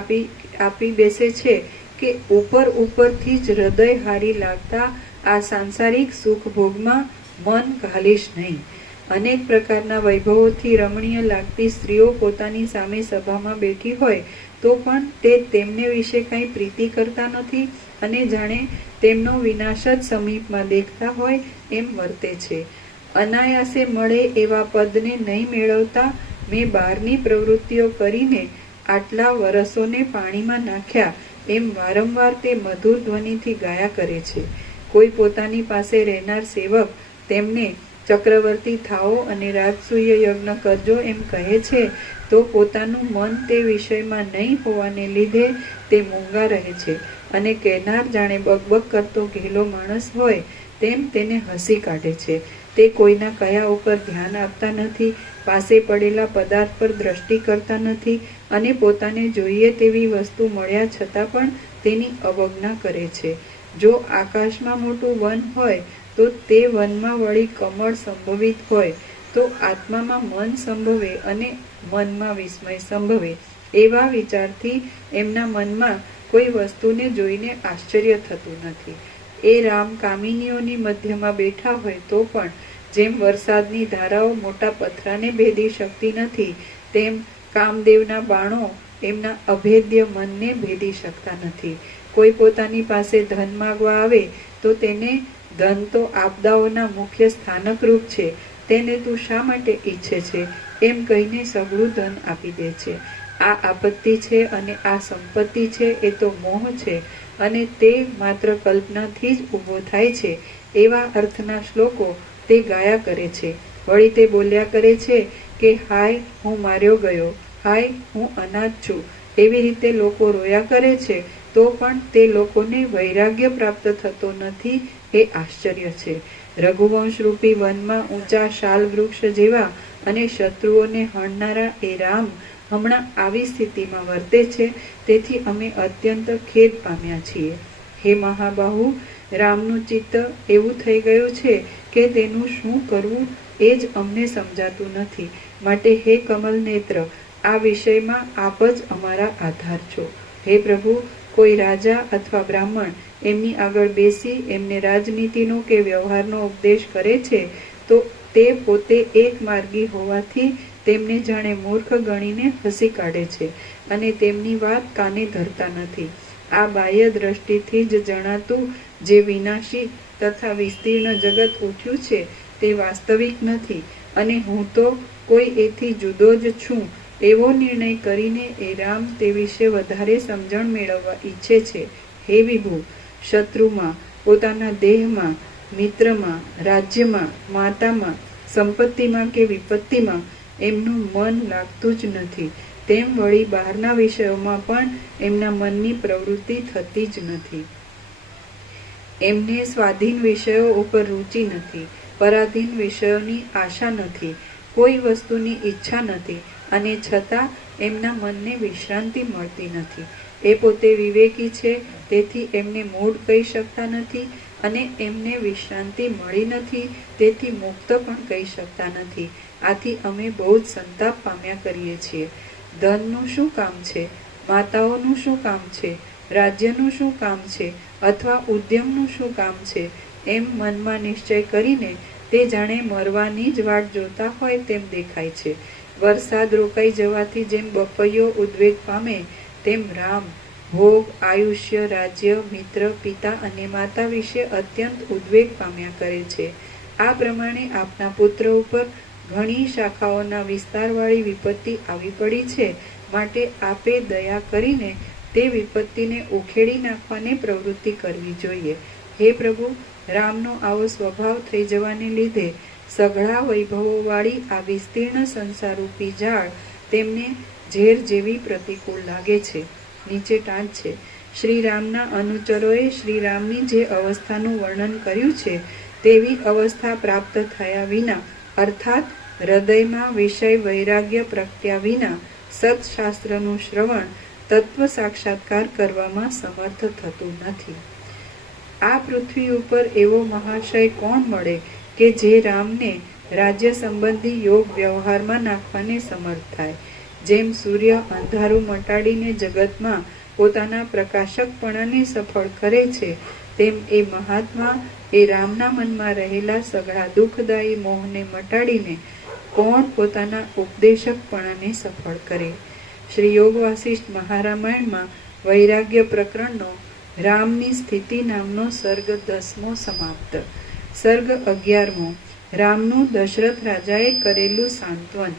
આપી બેસે છે કે ઉપરથી જ હૃદય હારી લાગતા આ સાંસારિક સુખ ભોગમાં મન ઘાલીશ નહીં. અનેક પ્રકારના વૈભવોથી રમણીય લાગતી સ્ત્રીઓ પોતાની સામે સભામાં બેઠી હોય તો પણ તે તેમને વિશે કંઈ પ્રીતિ કરતા નથી અને જાણે તેમનો વિનાશ જ સમીપમાં દેખતા હોય એમ વર્તે છે. અનાયાસે મળે એવા પદને નહીં મેળવતા મેં બહારની પ્રવૃત્તિઓ કરીને આટલા વરસોને પાણીમાં નાખ્યા એમ વારંવાર તે મધુર ધ્વનિથી ગાયા કરે છે. કોઈ પોતાની પાસે રહેનાર સેવક તેમને ચક્રવર્તી થાઓ અને રાજસૂય યજ્ઞ કરજો એમ કહે છે તો પોતાનું મન તે વિષયમાં નહીં હોવાને લીધે તે મૂંગા રહે છે અને કહેનાર જાણે બકબક કરતો ઘેલો માણસ હોય તેમ તેને હસી કાઢે છે. તે કોઈના કયા ઉપર ધ્યાન આપતા નથી, પાસે પડેલા પદાર્થ પર દ્રષ્ટિ કરતા નથી અને પોતાને જોઈએ તેવી વસ્તુ મળ્યા છતાં પણ તેની અવજ્ઞા કરે છે. જો આકાશમાં મોટું વન હોય તો તે વનમાં વળી કમળ સંભવિત હોય તો આત્મામાં મન સંભવે અને મનમાં વિસ્મય સંભવે એવા વિચારથી એમના મનમાં કોઈ વસ્તુને જોઈને આશ્ચર્ય થતું નથી. એ રામ કામિનીઓની મધ્યમાં બેઠા હોય તો પણ જેમ વરસાદની ધારાઓ મોટા પથરાને ભેદી શકતી નથી, તેમ કામદેવના બાણો એમના અભેદ્ય મનને ભેદી શકતા નથી. કોઈ પોતાની પાસે ધન માગવા આવે તો તેને ધન તો આપદાઓના મુખ્ય સ્થાનક રૂપ છે, તેને તું શા માટે ઈચ્છે છે એમ કહીને સઘળું ધન આપી દે છે. આ આપત્તિ છે અને આ સંપત્તિ છે એ તો મોહ છે અને તે માત્ર કલ્પનાથી જ ઊભો થાય છે. એવા અર્થના શ્લોકો તે ગાયા કરે છે. વળી તે બોલ્યા કરે છે કે હાય હું માર્યો ગયો, હાય હું અનાથ છું. એવી રીતે લોકો રોયા કરે છે તો પણ તે લોકોને વૈરાગ્ય પ્રાપ્ત થતો નથી એ આશ્ચર્ય છે. રઘુવંશ રૂપી વનમાં ઊંચા શાલ વૃક્ષ જેવા અને શત્રુઓને હણનારા એ રામ હમણાં આવી સ્થિતિમાં વર્તે છે, તેથી અમે અત્યંત ખેદ પામ્યા છીએ. હે મહાબાહુ, રામનું ચિત્ત એવું થઈ ગયું છે કે તેનું શું કરવું એ જ અમને સમજાતું નથી. માટે હે કમલ નેત્ર, આ વિષયમાં આપ જ અમારા આધાર છો. હે પ્રભુ, કોઈ રાજા અથવા બ્રાહ્મણ એમની આગળ બેસી એમને રાજનીતિનો કે વ્યવહારનો ઉપદેશ કરે છે તો તે પોતે એક માર્ગી હોવાથી તેમને જાણે મૂર્ખ ગણીને હસી કાઢે છે અને તેમની વાત કાને ધરતા નથી. આ બાહ્ય દ્રષ્ટિથી જ જણાતું જે વિનાશી તથા વિસ્તીર્ણ જગત ઉઠ્યું છે તે વાસ્તવિક નથી અને હું તો કોઈ એથી જુદો જ છું એવો નિર્ણય કરીને એ રામ તે વિશે વધારે સમજણ મેળવવા ઈચ્છે છે. હે વિભુ, શત્રુમાં, પોતાના દેહમાં, મિત્રમાં, રાજ્યમાં, માતામાં, સંપત્તિમાં કે વિપત્તિમાં એમનું મન લાગતું જ નથી. તેમ વળી બહારના વિષયોમાં પણ એમના મનની પ્રવૃત્તિ થતી જ નથી. એમને સ્વાધીન વિષયો ઉપર રુચિ નથી, પરાધીન વિષયોની આશા નથી, કોઈ વસ્તુની ઈચ્છા નથી અને છતાં એમના મનને વિશ્રાંતિ મળતી નથી. એ પોતે વિવેકી છે, તેથી એમને મૂઢ કહી શકતા નથી અને એમને વિશ્રાંતિ મળી નથી, તેથી મુક્ત પણ કહી શકતા નથી. આથી અમે બહુ જ સંતાપ પામ્યા કરીએ છીએ. ધનનું શું કામ છે? માતાઓનું શું કામ છે? રાજ્યનું શું કામ છે? અથવા ઉદ્યમનું શું કામ છે? એમ મનમાં નિશ્ચય કરીને તે જાણે મરવાની જ વાટ જોતા હોય તેમ દેખાય છે. વરસાદ રોકાઈ જવાથી જેમ બપૈયો ઉદ્વેગ પામે તેમ રામ ભોગ, આયુષ્ય, રાજ્ય, મિત્ર, પિતા અને માતા વિશે અત્યંત ઉદ્વેગ પામ્યા કરે છે. આ પ્રમાણે આપના પુત્ર ઉપર ઘણી શાખાઓના વિસ્તારવાળી વિપત્તિ આવી પડી છે. માટે આપે દયા કરીને તે વિપત્તિને ઉખેડી નાખવાની પ્રવૃત્તિ કરવી જોઈએ. હે પ્રભુ, રામનો આવો સ્વભાવ થઈ જવાને લીધે સઘળા વૈભવોવાળી આ વિસ્તીર્ણ સંસારરૂપી જાળ તેમને ઝેર જેવી પ્રતિકૂળ લાગે છે. નીચે ટાંચ છે. શ્રી રામના અનુચરોએ શ્રી રામની જે અવસ્થાનું વર્ણન કર્યું છે તેવી અવસ્થા પ્રાપ્ત થયા વિના, અર્થાત હૃદયમાં વિષય વૈરાગ્ય પ્રગટ્યા વિના સત્શાસ્ત્રનું શ્રવણ, તત્વ સાક્ષાત્કાર કરવામાં સમર્થ થતું નથી. આ પૃથ્વી ઉપર એવો મહાશય કોણ મળે કે જે રામને રાજ્ય સંબંધી યોગ વ્યવહારમાં નાખવાને સમર્થ થાય? જેમ સૂર્ય અંધારું મટાડીને જગતમાં પોતાના પ્રકાશકપણાને સફળ કરે છે, તેમ એ મહાત્મા એ રામના મનમાં રહેલા સઘળા દુઃખદાયી મોહને મટાડીને કોણ પોતાના ઉપદેશકપણાને સફળ કરે? શ્રી યોગ વાસિષ્ઠ મહારામાયણમાં વૈરાગ્ય પ્રકરણનો રામની સ્થિતિ નામનો સર્ગ 10મો સમાપ્ત. સર્ગ 11મો. રામનું દશરથ રાજાએ કરેલું સાંત્વન.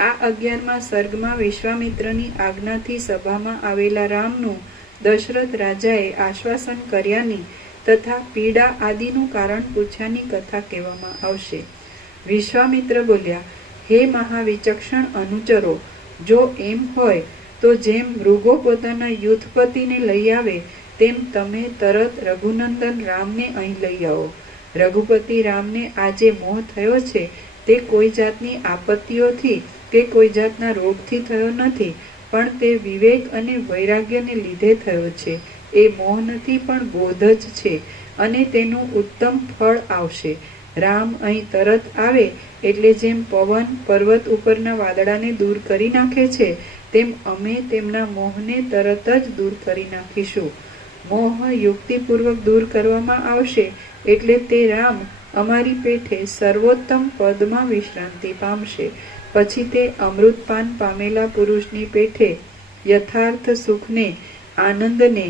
આ 11મા સર્ગમાં વિશ્વામિત્રની આજ્ઞાથી સભામાં આવેલા રામનું દશરથ રાજાએ આશ્વાસન કર્યાની તથા પીડા આદિનું કારણ પૂછ્યાની કથા કહેવામાં આવશે. વિશ્વામિત્ર બોલ્યા, હે મહાવિચક્ષણ અનુચરો, જો એમ હોય તો જેમ મૃગો પોતાના યુથપતિને લઈ આવે તેમ તમે તરત રઘુનંદન રામને અહીં લઈ આવો. રઘુપતિ રામને આજે મોહ થયો છે તે કોઈ જાતની આપત્તિઓથી કે કોઈ જાતના રોગથી થયો નથી, પણ તે વિવેક અને વૈરાગ્યને લીધે થયો છે. એ મોહ નથી પણ બોધ જ છે અને તેનું ઉત્તમ ફળ આવશે. રામ અહીં તરત આવે એટલે જેમ પવન પર્વત ઉપરના વાદળાને દૂર કરી નાખે છે તેમ અમે તેમના મોહને તરત જ દૂર કરી નાખીશું. મોહ યુક્તિપૂર્વક દૂર કરવામાં આવશે એટલે તે રામ અમારી પેઠે સર્વોત્તમ પદમાં વિશ્રાંતિ પામશે. પછી તે અમૃતપાન પામેલા પુરુષની પેઠે યથાર્થ સુખને, આનંદને,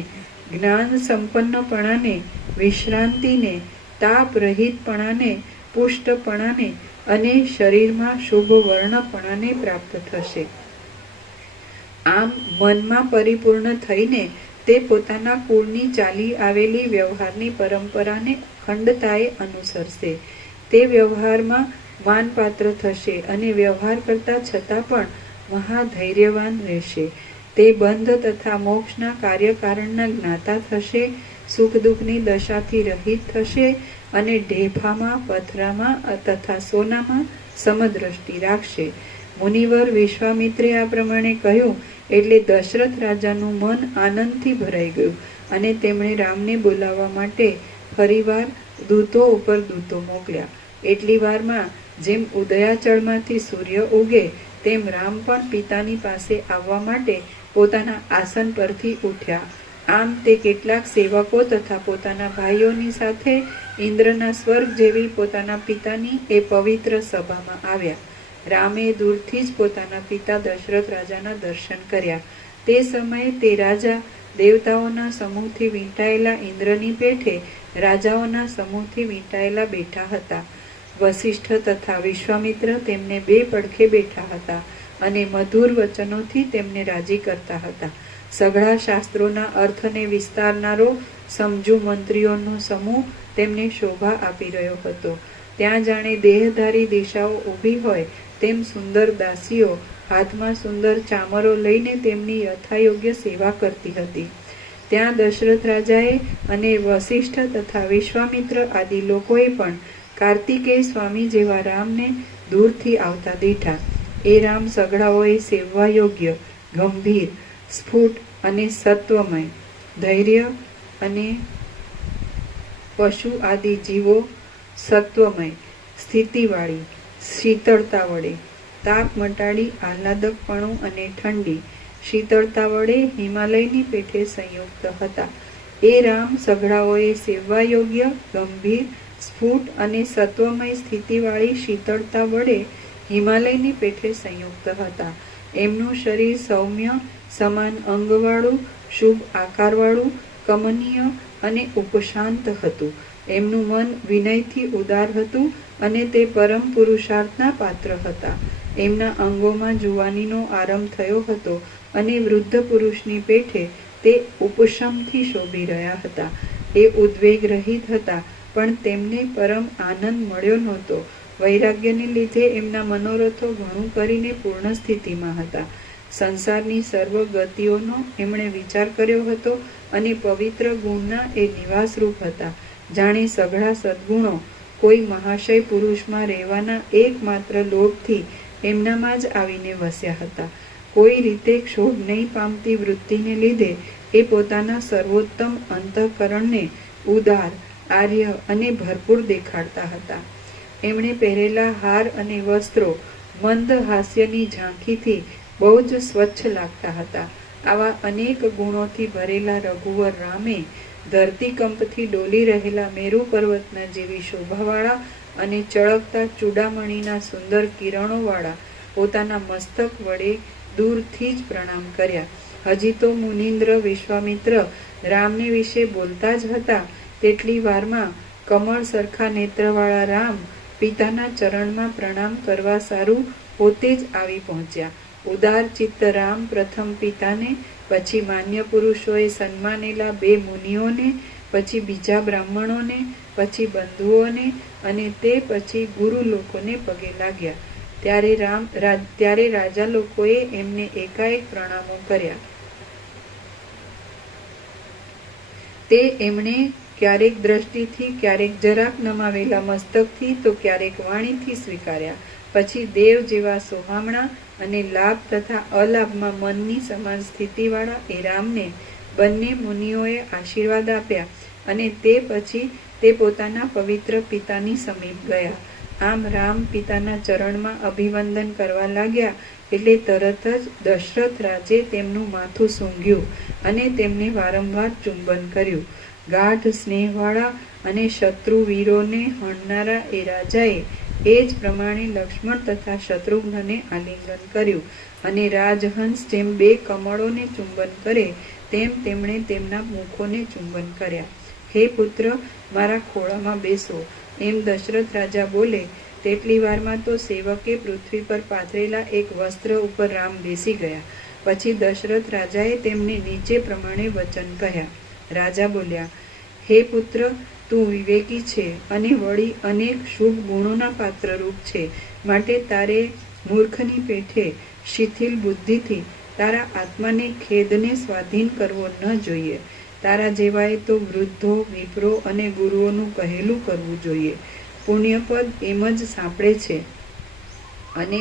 જ્ઞાન સંપન્નપણાને, વિશ્રાંતિને, તાપ રહિતપણાને, પુષ્ટપણાને અને શરીરમાં શુભ વર્ણપણાને પ્રાપ્ત થશે. આમ મનમાં પરિપૂર્ણ થઈને તે પોતાના કુળની ચાલી આવેલી વ્યવહારની પરંપરાને અખંડતાએ અનુસરશે. તે વ્યવહારમાં માનપાત્ર થશે અને વ્યવહાર કરતા છતાં પણ મહાધૈર્યવાન રહેશે. તે બંધ તથા મોક્ષના કાર્યકારણના જ્ઞાતા થશે, સુખ દુઃખની દશાથી રહિત થશે અને ઢેફામાં, પથરામાં તથા સોનામાં સમદ્રષ્ટિ રાખશે. મુનિવર વિશ્વામિત્રે આ પ્રમાણે કહ્યું એટલે દશરથ રાજાનું મન આનંદથી ભરાઈ ગયું અને તેમણે રામને બોલાવવા માટે ફરીવાર દૂતો ઉપર દૂતો મોકલ્યા. એટલી વારમાં જેમ ઉદયાચળમાંથી સૂર્ય ઉગે તેમ રામ પણ પિતાની પાસે આવવા માટે પોતાના આસન પરથી ઉઠ્યા. આમ તે કેટલાક સેવકો તથા પોતાના ભાઈઓની સાથે ઇન્દ્રના સ્વર્ગ જેવી પોતાના પિતાની એ પવિત્ર સભામાં આવ્યા. રામે દૂરથી જ પોતાના પિતા દશરથ રાજાના દર્શન કર્યા. તે સમયે તે રાજા દેવતાઓના સમૂહથી વીંટાયેલા ઇન્દ્રની પેઠે રાજાઓના સમૂહથી વીંટાયેલા બેઠા હતા. વસિષ્ઠ તથા વિશ્વામિત્ર તેમને બે પડખે બેઠા હતા અને મધુર વચનોથી તેમને રાજી કરતા હતા. સઘળા શાસ્ત્રોના અર્થને વિસ્તારનારો સમજુ મંત્રીઓનો સમૂહ તેમને શોભા આપી રહ્યો હતો. ત્યાં જાણે દેહધારી દિશાઓ ઊભી હોય તેમ સુંદર દાસીઓ હાથમાં સુંદર ચામરો લઈને તેમની યથાયોગ્ય સેવા કરતી હતી. ત્યાં દશરથ રાજાએ અને વસિષ્ઠ તથા વિશ્વામિત્ર આદિ લોકોએ પણ કાર્તિકેય સ્વામી જેવા રામને દૂરથી આવતા દીઠા. એ રામ સઘળાઓએ સેવવા યોગ્ય, ગંભીર, સ્ફુટ અને સત્વમય, ધૈર્ય અને પશુ આદિ જીવો સત્વમય, સ્થિતિવાળી, શીતળતા વડે, તાપ મટાડી આહલાદકપણું અને ઠંડી, શીતળતા વડે હિમાલયની પેઠે સંયુક્ત હતા. એ રામ સઘળાઓએ સેવવા યોગ્ય, ગંભીર, સ્ફુટ અને સત્વમય સ્થિતિવાળી શીતળતા વડે હિમાલયની પેઠે સંયુક્ત હતા. એમનું શરીર સૌમ્ય, સમાન અંગવાળું, શુભ આકારવાળું, કમનીય અને ઉપશાંત હતું. એમનું મન વિનયથી ઉદાર હતું અને તે પરમ પુરુષાર્થના પાત્ર હતા. એમના અંગોમાં જુવાનીનો આરંભ થયો હતો અને વૃદ્ધ પુરુષની પેઠે તે ઉપશમથી શોભી રહ્યા હતા. એ ઉદ્વેગ રહિત હતા પણ તેમને પરમ આનંદ મળ્યો નહોતો. વૈરાગ્યને લીધે એમના મનોરથો ઘણું કરીને પૂર્ણ સ્થિતિમાં હતા. સંસારની સર્વ ગતિઓનો એમણે વિચાર કર્યો હતો અને પવિત્ર ગુણના એ નિવાસરૂપ હતા. જાણે સઘળા સદ્ગુણો કોઈ મહાશય પુરુષમાં રહેવાના એકમાત્ર લોભથી એમનામાં જ આવીને વસ્યા હતા. કોઈ રીતે ક્ષોભ નહીં પામતી વૃત્તિને લીધે એ પોતાના સર્વોત્તમ અંતઃકરણને ઉદાર, આર્ય અને ભરપૂર દેખાડતા હતા. એમણે પહેરેલા હાર અને વસ્ત્રો મંદ હાસ્યની ઝાંખીથી બહુ જ સ્વચ્છ લાગતા હતા. આવા અનેક ગુણોથી ભરેલા રઘુવર રામે ધરતીકંપથી ડોલી રહેલા મેરુ પર્વતના જેવી શોભાવાળા અને ચળકતા ચૂડામણીના સુંદર કિરણોવાળા પોતાના મસ્તક વડે દૂરથી જ પ્રણામ કર્યા. હજી તો મુનિન્દ્ર વિશ્વામિત્ર રામને વિશે બોલતા જ હતા તેટલી વારમાં કમળ સરખા નેત્રવાળા રામ પિતાના ચરણમાં પ્રણામ કરવા સારું પોતે જ આવી પહોંચ્યા. ઉદાર ચિત્ત રામ પ્રથમ પિતાને, પછી માન્ય પુરુષોએ સન્માનેલા બે મુનિઓને, પછી બીજા બ્રાહ્મણોને, પછી બંધુઓને અને તે પછી ગુરુ લોકોને પગે લાગ્યા. ત્યારે રાજા લોકોએ એમને એકાએક પ્રણામો કર્યા. તે એમણે ક્યારેક દ્રષ્ટિથી, ક્યારેક જરાક નમાવેલા મસ્તકથી તો ક્યારેક વાણીથી સ્વીકાર્યા. પછી દેવ જેવા સોહામણા અને લાભ તથા અલાભમાં મનની સમાન સ્થિતિવાળા એ રામને બંને મુનિઓએ આશીર્વાદ આપ્યા અને તે પછી તે પોતાના પવિત્ર પિતાની સમીપ ગયા. આમ રામ પિતાના ચરણમાં અભિવંદન કરવા લાગ્યા એટલે તરત જ દશરથ રાજે તેમનું માથું સૂંઘ્યું અને તેમને વારંવાર ચુંબન કર્યું. ગાઢ સ્નેહવાળા અને શત્રુ વીરોને હણનારા એ રાજાએ એ જ પ્રમાણે લક્ષ્મણ તથા શત્રુઘ્નને આલિંગન કર્યું અને રાજહંસ જેમ 2 કમળોને ચુંબન કરે તેમ તેમણે તેમના મુખોને ચુંબન કર્યા. હે પુત્ર, મારા ખોળામાં બેસો, એમ દશરથ રાજા બોલે તેટલી વારમાં તો સેવકે પૃથ્વી પર પાથરેલા એક વસ્ત્ર ઉપર રામ બેસી ગયા. પછી દશરથ રાજાએ તેમને નીચે પ્રમાણે વચન કહ્યા. રાજા બોલ્યા, હે પુત્ર, તું વિવેકી છે અને વળી અનેક શુભ ગુણોના પાત્રરૂપ છે, માટે તારે મૂર્ખની પેઠે શિથિલ બુદ્ધિથી તારા આત્માને ખેદને સ્વાધીન કરવો ન જોઈએ. તારા જેવાએ તો વૃદ્ધો, વિપ્રો અને ગુરુઓનું કહેલું કરવું જોઈએ. પુણ્યપદ એમ જ સાંપડે છે અને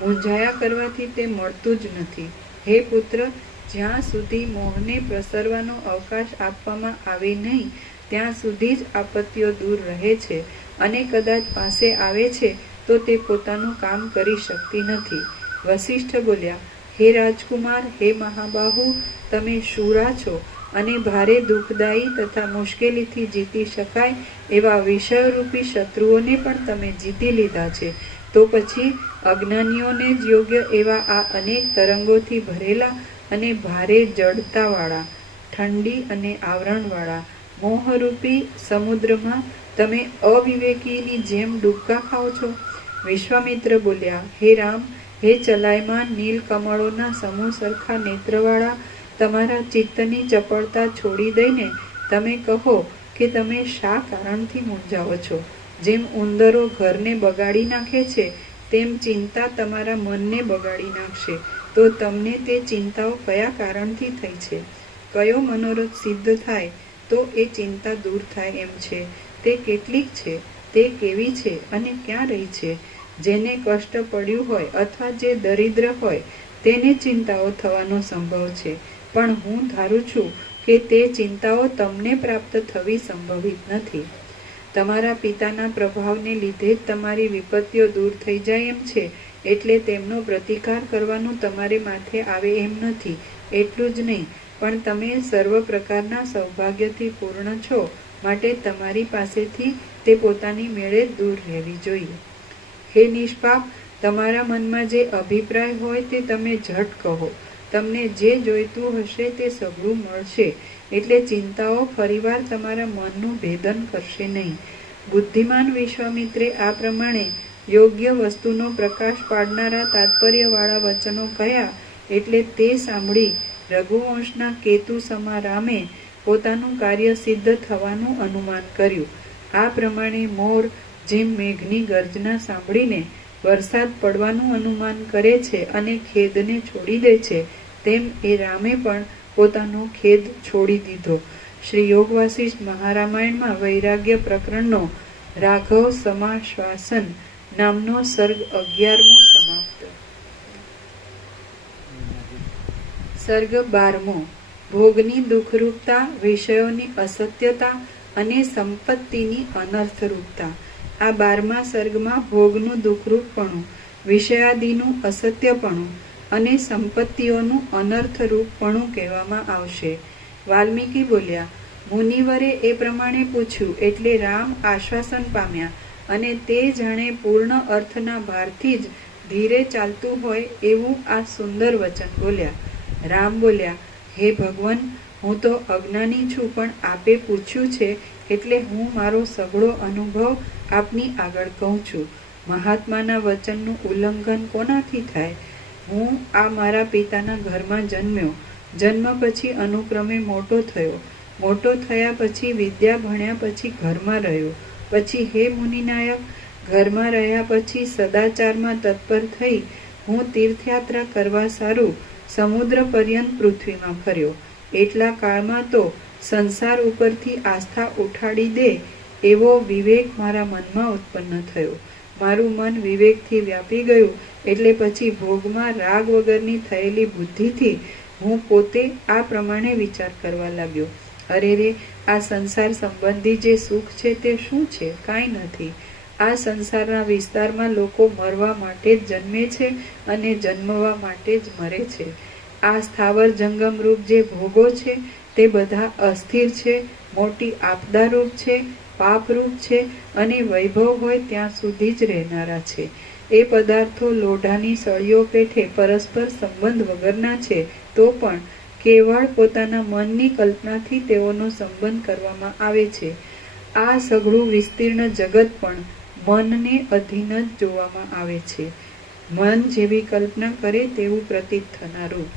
મૂંઝાયા કરવાથી તે મળતું જ નથી. હે પુત્ર, જ્યાં સુધી મોહને પ્રસરવાનો અવકાશ આપવામાં આવે નહીં ત્યાં સુધી જ આપત્તિઓ દૂર રહે છે અને કદાચ પાસે આવે છે તો તે પોતાનું કામ કરી શકતી નથી. વશિષ્ઠ બોલ્યા, હે રાજકુમાર, હે મહાબાહુ, તમે શૂરા છો અને ભારે દુઃખદાયી તથા મુશ્કેલીથી જીતી શકાય એવા વિષયરૂપી શત્રુઓને પણ તમે જીતી લીધા છે. તો પછી અજ્ઞાનીઓને જ યોગ્ય એવા આ અનેક તરંગોથી ભરેલા અને ભારે જડતાવાળા, ઠંડી અને આવરણવાળા મોહરૂપી સમુદ્રમાં તમે અવિવેકીની જેમ ડૂબકા ખાઓ છો? વિશ્વામિત્ર બોલ્યા, હે રામ, હે ચલાયમાન નીલ કમળોના સમૂહ સરખા નેત્રવાળા, તમારા ચિત્તની ચપળતા છોડી દઈને તમે કહો કે તમે શા કારણથી મૂંઝાવો છો? જેમ ઉંદરો ઘરને બગાડી નાખે છે તેમ ચિંતા તમારા મનને બગાડી નાખશે. તો તમને તે ચિંતાઓ કયા કારણથી થઈ છે? કયો મનોરથ સિદ્ધ થાય તો એ ચિંતા દૂર થાય એમ છે? તે કેટલીક છે? તે કેવી છે અને ક્યાં રહી છે? જેને કષ્ટ પડ્યું હોય અથવા જે દરિદ્ર હોય તેને ચિંતાઓ થવાનો સંભવ છે, પણ હું ધારું છું કે તે ચિંતાઓ તમને પ્રાપ્ત થવી સંભવિત નથી. તમારા પિતાના પ્રભાવને લીધે જ તમારી વિપત્તિઓ દૂર થઈ જાય એમ છે, એટલે તેમનો પ્રતિકાર કરવાનું તમારે માથે આવે એમ નથી. એટલું જ નહીં, પણ તમે સર્વ પ્રકારના સૌભાગ્યથી પૂર્ણ છો, માટે તમારી પાસેથી તે પોતાની મેળે દૂર રહેવી જોઈએ. હે નિષ્પાપ, તમારા મનમાં જે અભિપ્રાય હોય તે તમે ઝટ કહો. તમને જે જોઈતું હશે તે સઘળું મળશે, એટલે ચિંતાઓ ફરીવાર તમારા મનનું ભેદન કરશે નહીં. બુદ્ધિમાન વિશ્વામિત્રે આ પ્રમાણે યોગ્ય વસ્તુનો પ્રકાશ પાડનારા તાત્પર્યવાળા વચનો કહ્યા એટલે તે સાંભળી રઘુવંશના કેતુ સમા રામે પોતાનું કાર્ય સિદ્ધ થવાનું અનુમાન કર્યું. આ પ્રમાણે મોર જેમ મેઘની ગર્જના સાંભળીને વરસાદ પડવાનું અનુમાન કરે છે અને ખેદને છોડી દે છે, તેમ એ રામે પણ પોતાનો ખેદ છોડી દીધો. શ્રી યોગ વાસિષ્ઠ મહારામાયણમાં વૈરાગ્ય પ્રકરણનો રાઘવ સમાશ્વાસન નામનો સર્ગ 11મો સમાપ્ત. સર્ગ 12મો. ભોગની દુઃખરૂપતા, વિષયોની અસત્યતા અને સંપત્તિની અનર્થરૂપતા. આ 12મા સર્ગમાં ભોગનું દુઃખરૂપપણું, વિષયાદિનું અસત્યપણું અને સંપત્તિઓનું અનર્થરૂપપણું કહેવામાં આવશે. વાલ્મીકી બોલ્યા, મુનિવરે એ પ્રમાણે પૂછ્યું એટલે રામ આશ્વાસન પામ્યા અને તે જાણે પૂર્ણ અર્થના ભારથી જ ધીરે ચાલતું હોય એવું આ સુંદર વચન બોલ્યા. રામ બોલ્યા, હે ભગવાન, હું તો અજ્ઞાની છું, પણ આપે પૂછ્યું છે એટલે હું મારો સઘળો અનુભવ આપની આગળ કહું છું. મહાત્માના વચનનું ઉલ્લંઘન કોનાથી થાય? હું આ મારા પિતાના ઘરમાં જન્મ્યો. જન્મ પછી અનુક્રમે મોટો થયો. મોટો થયા પછી વિદ્યા ભણ્યા પછી ઘરમાં રહ્યો. પછી હે મુનિનાયક, ઘરમાં રહ્યા પછી સદાચારમાં તત્પર થઈ હું તીર્થયાત્રા કરવા સારું સમુદ્ર પર્યંત પૃથ્વીમાં ફર્યો. એટલા કાળમાં તો સંસાર ઉપરથી આસ્થા ઉઠાડી દે એવો વિવેક મારા મનમાં ઉત્પન્ન થયો. મારું મન વિવેકથી વ્યાપી ગયું એટલે પછી ભોગમાં રાગ વગરની થયેલી બુદ્ધિથી હું પોતે આ પ્રમાણે વિચાર કરવા લાગ્યો. અરે રે, આ સંસાર સંબંધી જે સુખ છે તે શું છે? કાંઈ નથી. આ સંસારના વિસ્તારમાં લોકો મરવા માટે જ જન્મે છે અને જન્મવા માટે જ મરે છે. આ સ્થાવર જંગમ રૂપ જે ભોગો છે તે બધા અસ્થિર છે, મોટી આપદારૂપ છે, પાપરૂપ છે અને વૈભવ હોય ત્યાં સુધી જ રહેનારા છે. એ પદાર્થો લોઢાની સળીઓ પેઠે પરસ્પર સંબંધ વગરના છે, તો પણ કેવળ પોતાના મનની કલ્પનાથી તેઓનો સંબંધ કરવામાં આવે છે. આ સઘળું વિસ્તીર્ણ જગત પણ મનને અધીન જ જોવામાં આવે છે. મન જેવી કલ્પના કરે તેવું પ્રતીત થનારું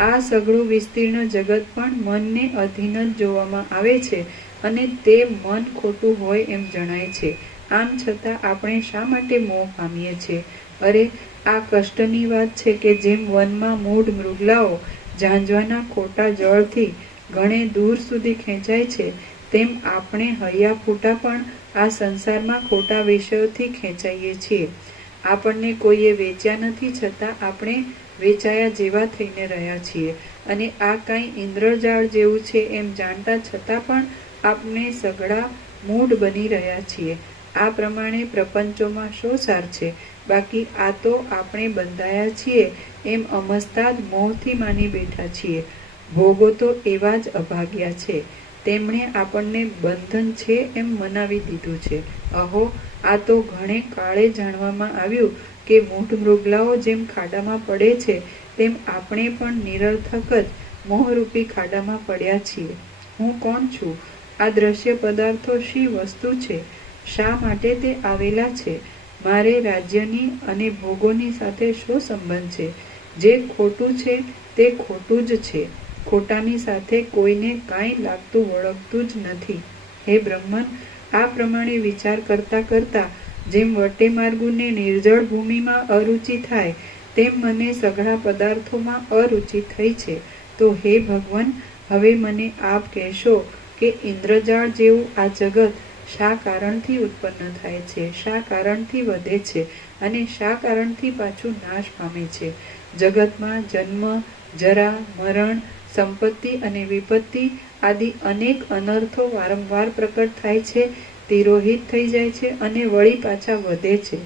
આ સઘળું વિસ્તીર્ણ જગત પણ મનને અધીન જ જોવામાં આવે છે અને તે મન ખોટું હોય એમ જણાય છે. આમ છતાં આપણે શા માટે મોહ પામીએ છીએ? અરે, આ કષ્ટની વાત છે કે જેમ વનમાં મૂઢ મૃગલાઓ ઝાંઝવાના ખોટા જળથી ઘણે દૂર સુધી ખેંચાય છે, તેમ આપણે હૈયા ફૂટા પણ આ સંસારમાં ખોટા વિષયોથી ખેંચાઈએ છીએ. આપણને કોઈએ વેચ્યા નથી, છતાં આપણે વેચાયા જેવા થઈને રહ્યા છીએ અને આ કાંઈ ઇન્દ્રજાળ જેવું છે એમ જાણતા છતાં પણ આપણે સઘળા મૂઢ બની રહ્યા છીએ. આ પ્રમાણે પ્રપંચોમાં શો સાર છે? બાકી આ તો આપણે બંધાયા છીએ એમ અમસ્તા જ મોહથી માની બેઠા છીએ. ભોગો તો એવા જ અભાગ્યા છે, તેમણે આપણને બંધન છે એમ મનાવી દીધું છે. અહો, આ તો ઘણે કાળે જાણવામાં આવ્યું કે મૂઢ મૃગલાઓ જેમ ખાડામાં પડે છે તેમ આપણે પણ નિરર્થક જ મોહરૂપી ખાડામાં પડ્યા છીએ. હું કોણ છું? આ દ્રશ્ય પદાર્થો શી વસ્તુ છે? શા માટે તે આવેલા છે? મારે રાજ્યની અને ભોગોની સાથે શો સંબંધ છે? જે ખોટું છે તે ખોટું જ છે. ખોટાની સાથે કોઈને કાંઈ લાગતું વળગતું જ નથી. હે બ્રહ્મન, આ પ્રમાણે વિચાર કરતા કરતા જેમ વટે માર્ગુને નિર્જળ ભૂમિમાં અરુચિ થાય, તેમ મને સઘળા પદાર્થોમાં અરુચિ થઈ છે. તો હે ભગવાન, હવે મને આપ કહેશો કે ઇન્દ્રજાળ જેવું આ જગત શા કારણથી ઉત્પન્ન થાય છે, શા કારણથી વધે છે અને શા કારણથી પાછું નાશ પામે છે? જગતમાં જન્મ, જરા, મરણ, સંપત્તિ અને વિપત્તિ આદિ અનેક અનર્થો વારંવાર પ્રકટ થાય છે, તિરોહિત થઈ જાય છે અને વળી પાછા વધે છે.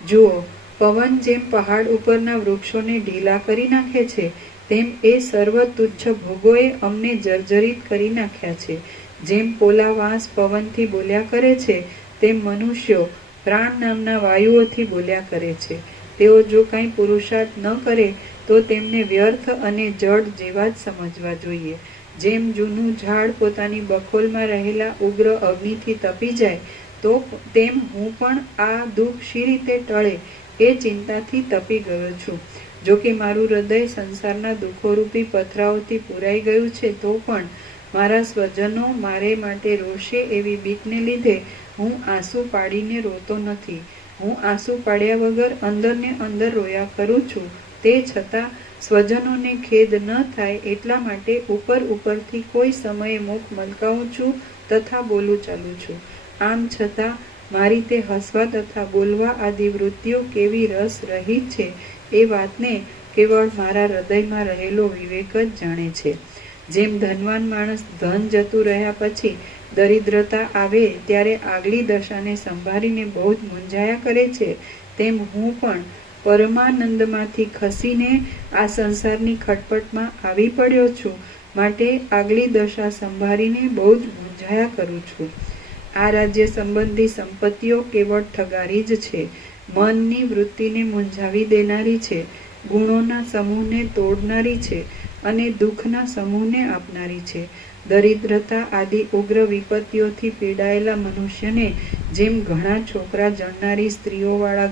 જુઓ, પવન જેમ પહાડ ઉપરના વૃક્ષોને ઢીલા કરી નાખે છે, તેમ એ સર્વ તુચ્છ ભોગોએ અમને જર્જરિત કરી નાખ્યા છે. જેમ પોલા વાંસ પવનથી બોલ્યા કરે છે, તેમ મનુષ્યો પ્રાણ નામના વાયુઓથી બોલ્યા કરે છે. તેઓ જો કાંઈ પુરુષાર્થ ન કરે તો તેમને વ્યર્થ અને જડ જેવા જ સમજવા જોઈએ. જેમ જૂનું ઝાડ પોતાની બખોલમાં રહેલા ઉગ્ર અગ્નિથી તપી જાય, તો તેમ હું પણ આ દુઃખ શી રીતે ટળે એ ચિંતાથી તપી ગયો છું. જો કે મારું હૃદય સંસારના દુઃખોરૂપી પથરાઓથી પૂરાઈ ગયું છે, તો પણ મારા સ્વજનો મારે માટે રોશે એવી બીકને લીધે હું આંસુ પાડીને રોતો નથી. હું આંસુ પાડ્યા વગર અંદરને અંદર રોયા કરું છું. તે છતાં સ્વજનોને ખેદ ન થાય એટલા માટે ઉપરથી કોઈ સમયે મુખ મલકાવું છું તથા બોલું ચાલું છું. આમ છતાં મારી તે હસવા તથા બોલવા આદિ વૃત્તિઓ કેવી રસ રહિત છે એ વાતને કેવળ મારા હૃદયમાં રહેલો વિવેક જ જાણે છે. જેમ ધનવાન માણસ ધન જતું રહ્યા પછી દરિદ્રતા આવે ત્યારે આગલી દશાને સંભાળીને બહુ જ મૂંઝાયા કરે છે, તેમ હું પણ પરમાનંદમાંથી ખસીને આ સંસારની ખટપટમાં આવી પડ્યો છું. માટે આગલી દશા સંભાળીને બહુ જ મૂંઝાયા કરું છું. આ રાજ્ય સંબંધી સંપત્તિઓ કેવળ ઠગારી જ છે. મનની વૃત્તિને મૂંઝાવી દેનારી છે, ગુણોના સમૂહને તોડનારી છે અને દુઃખના સમૂહને આપનારી છે. દરિદ્રતા આદિ ઉગ્ર વિપત્તિઓથી પીડાયેલા મનુષ્યને જેમ ઘણા છોકરા જણનારી સ્ત્રીઓવાળા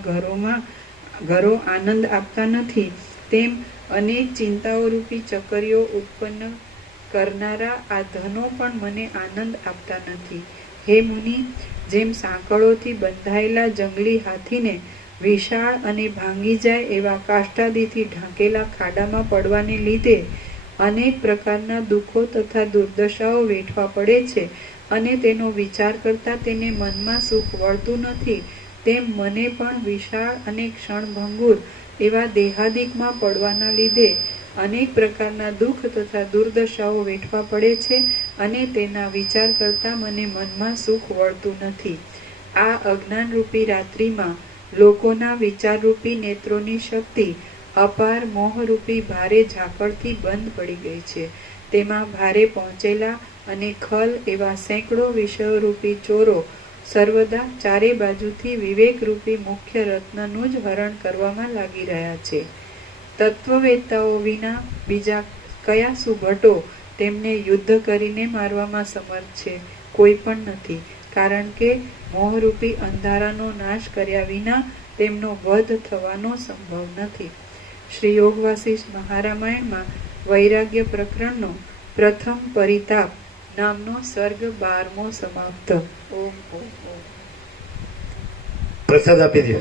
ઘરો આનંદ આપતા નથી, તેમ અનેક ચિંતાઓ રૂપી ચકરીઓ ઉત્પન્ન કરનારા આ ધનો પણ મને આનંદ આપતા નથી. હે મુનિ, જેમ સાંકળોથી બંધાયેલા જંગલી હાથીને વિશાળ અને ભાંગી જાય એવા કાષ્ટાદિથી ઢાંકેલા ખાડામાં પડવાને લીધે અનેક પ્રકારના દુઃખો તથા દુર્દશાઓ વેઠવા પડે છે અને તેનો વિચાર કરતા તેને મનમાં સુખ વળતું નથી, તેમ મને પણ વિશાળ અને ક્ષણભંગુર એવા દેહાદિકમાં પડવાના લીધે અનેક પ્રકારના દુઃખ તથા દુર્દશાઓ વેઠવા પડે છે અને તેના વિચાર કરતા મને મનમાં સુખ વળતું નથી. આ અજ્ઞાનરૂપી રાત્રિમાં લોકોના વિચારરૂપી નેત્રોની શક્તિ અપાર મોહરૂપી ભારે ઝાકળથી બંધ પડી ગઈ છે. તેમાં ભારે પહોંચેલા અને ખલ એવા સેંકડો વિષયોરૂપી ચોરો સર્વદા ચારે બાજુથી વિવેકરૂપી મુખ્ય રત્નનું જ હરણ કરવામાં લાગી રહ્યા છે. તત્વવેત્તાઓ વિના બીજા કયા સુભટો તેમને યુદ્ધ કરીને મારવામાં સમર્થ છે? કોઈ પણ નથી, કારણ કે મોહરૂપી અંધારાનો નાશ કર્યા વિના તેમનો વધ થવાનો સંભવ નથી. શ્રી યોગ વાસિષ્ઠ મહારામાયણમાં વૈરાગ્ય પ્રકરણનો પ્રથમ પરિતાપ નામનો સર્ગ 12મો સમાપ્ત. ઓમ ઓમ ઓમ. પ્રસાદ આપી દો.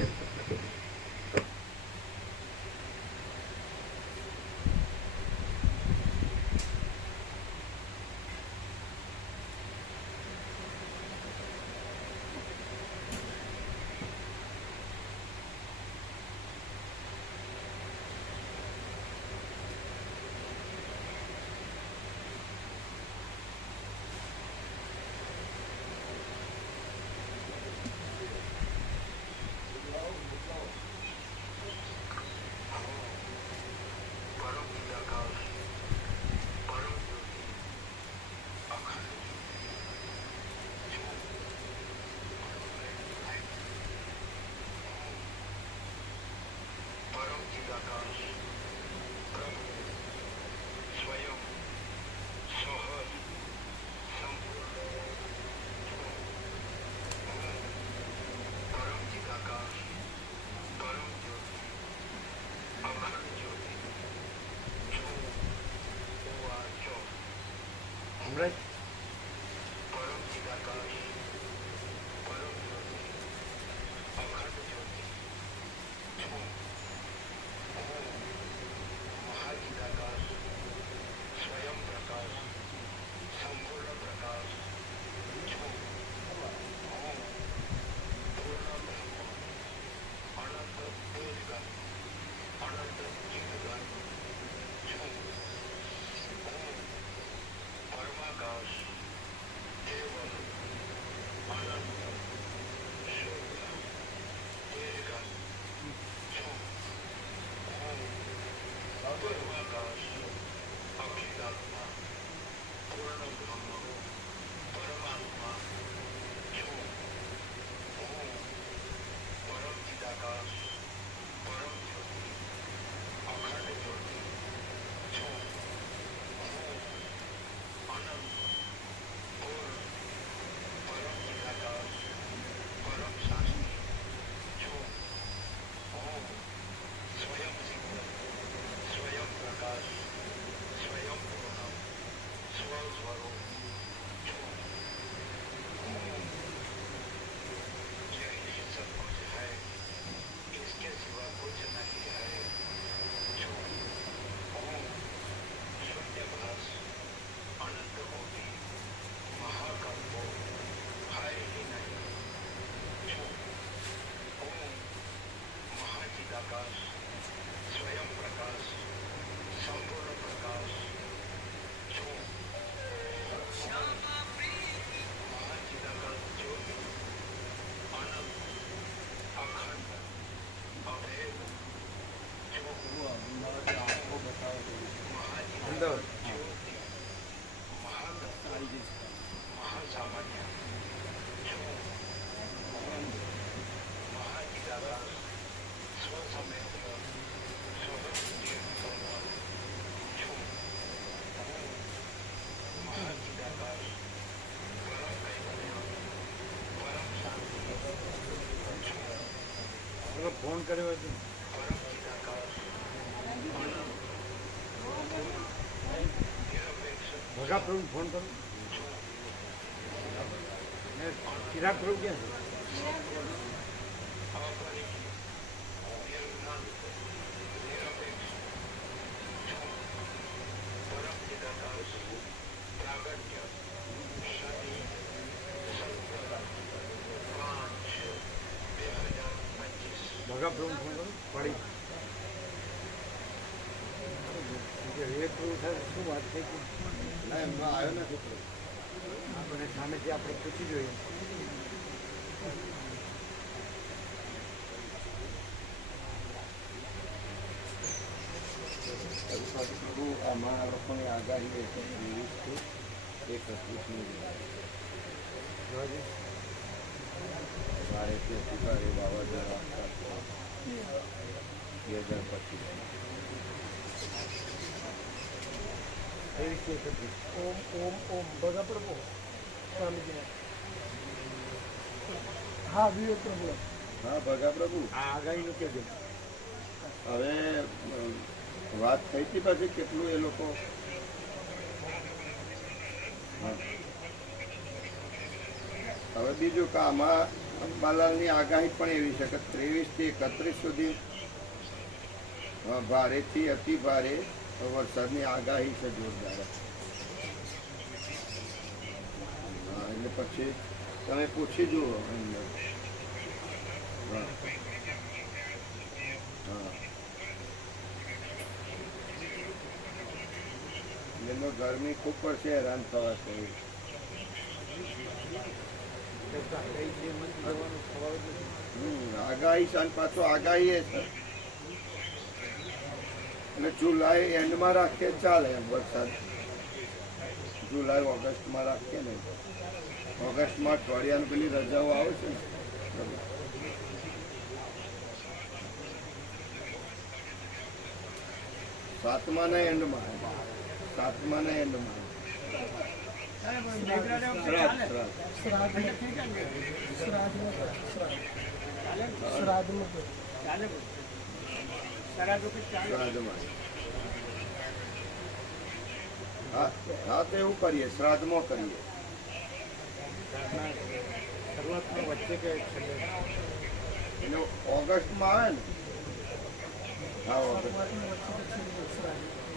હમણાં અમદાવાદ ફોન કર્યો હતો. ભગા પ્રભુ ફોન કરો. ચિરાગ પ્રભુ ક્યાં છે? ભગા પ્રભુ ફોન કરો. પડી પૂરું થાય શું વાત થઈ હતી? ના એમમાં આવ્યો નથી. આપણે સામેથી આપણે પૂછી જોઈએ. આમાં લોકોની આગાહી 21 થી 31 ભારતીય અતિભારે વાવાઝોડા 2025. ઓમ ઓમ ઓમ ભગા પ્રભુ સ્વામીજી. હા વિવેક પ્રભુ. હા ભગા પ્રભુ, આ આગાહીનું કહેજો. હવે વાત થઈ હતી પછી કેટલું એ લોકો હા. હવે બીજું કે આમાં અંબાલાલની આગાહી પણ એવી છે કે 23 થી 31 સુધી ભારેથી અતિ ભારે વરસાદની આગાહી છે જોરદાર. હા એટલે પછી તમે પૂછી જુઓ અંદર. હા હા એમાં ગરમી ખૂબ પડશે, હેરાન થવાશે. આગાહી છે અને પાછો આગાહી એ છે એટલે જુલાઈ એન્ડમાં રાખીએ ચાલે એમ વરસાદ. જુલાઈ ઓગસ્ટમાં રાખીએ ને, ઓગસ્ટમાં અઠવાડિયાની પેલી રજાઓ આવે છે ને. 7માના એન્ડમાં 7માના એન્ડમાં હા તો એવું કરીએ, શ્રાદ્ધમાં કરીએ. શરૂઆતમાં વચ્ચે કે એટલે ઓગસ્ટમાં આવે ને. હા ઓગસ્ટ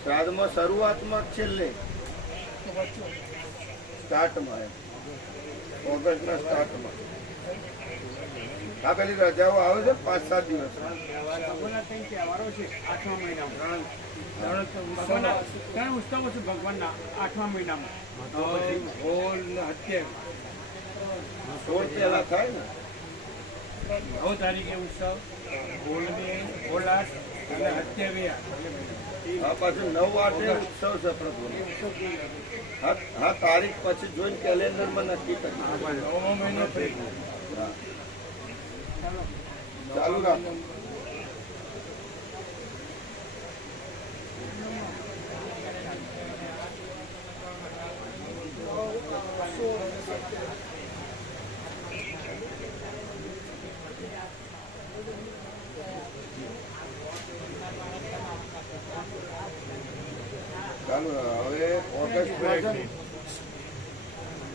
શ્રાદ્ધમાં શરૂઆતમાં છેલ્લે સ્ટાર્ટમાં એમ ઓગસ્ટના સ્ટાર્ટમાં. હા પેલી રજાઓ આવે છે 5-7 દિવસ. તહેવારો છે 8મા મહિનામાં. ત્રણ ઉત્સવો છે ભગવાનના 8મા મહિનામાં. હોલ ને હત્યા 16 પહેલા થાય ને. 9 તારીખે ઉત્સવ, હોળની હોલાસ અને હત્યા. હા પાછું 9/8 ઉત્સવ છે પ્રભુ. હા તારીખ પછી જોઈને કેલેન્ડરમાં નક્કી કરીએ. 9મા મહિનો હા ચાલુ રાખો. ચાલુ હવે ઓગસ્ટમાં છે ને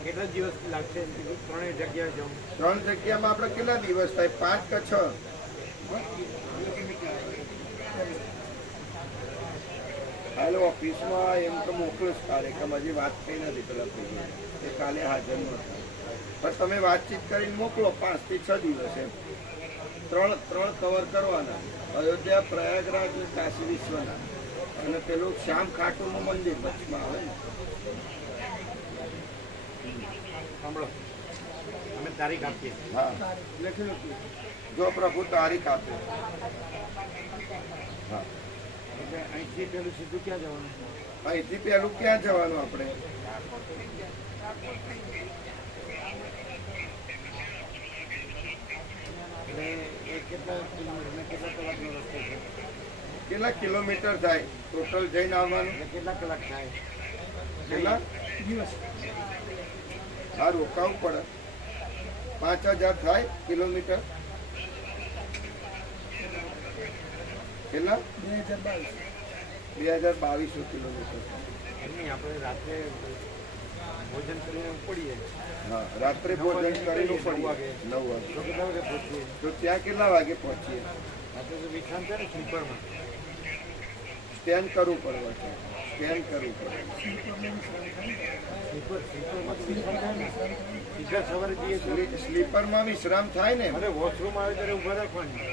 કેટલા દિવસ લાગશે? ત્રણેય જગ્યાએ જાઉં. 3 જગ્યામાં આપણે કેટલા દિવસ થાય? 5 કે 6? હાલો ઓફિસમાં એમ તો મોકલું જ કાર્યક્રમ, હજી વાત થઈ નથી પેલા ભાઈ એ કાલે હાજર નહોતા, પણ તમે વાતચીત કરીને મોકલો. 5 થી 6 દિવસ એમ ત્રણ કવર કરવાના. અયોધ્યા, પ્રયાગરાજ ને કાશી વિશ્વનાથ અને પેલું શ્યામ ખાટુનું મંદિર વચમાં આવે ને. સાંભળો, અમે તારીખ આપીએ. હા લખી લો. જો પ્રભુ તારીખ આપે. હા એટલે અહીંથી પેલું સીધું ક્યાં જવાનું? અહીંથી પેલું ક્યાં જવાનું આપણે? એટલે એ કેટલા કિલોમીટર કેટલા કલાકનો રસ્તો છે? કેટલા કિલોમીટર થાય ટોટલ જઈને આવવાનું? એટલે કેટલા કલાક થાય? કેટલા દિવસ આ રોકાવું પડે? 5000 થાય કિલોમીટર. કેટલા? 2200 કિલોમીટર. એમની આપણે રાત્રે ભોજન કરીને ઉપડીએ. હા રાત્રે ભોજન કરીને પડીએ 9 વાગે. તો કેટલા વાગે પહોંચીએ? તો ત્યાં કેટલા વાગે પહોંચીએ? રાત્રે તો વિશ્રામ છે ને સ્લીપરમાં. સ્કેન કરવું પડે છે. સ્કેન કરવું પડે. સ્લીપરમાં તો વિશ્રામ થાય ને. સીધા સવારે જઈએ છીએ. સ્લીપરમાં વિશ્રામ થાય ને. અરે વોશરૂમ આવે ત્યારે ઊભા રાખવાની.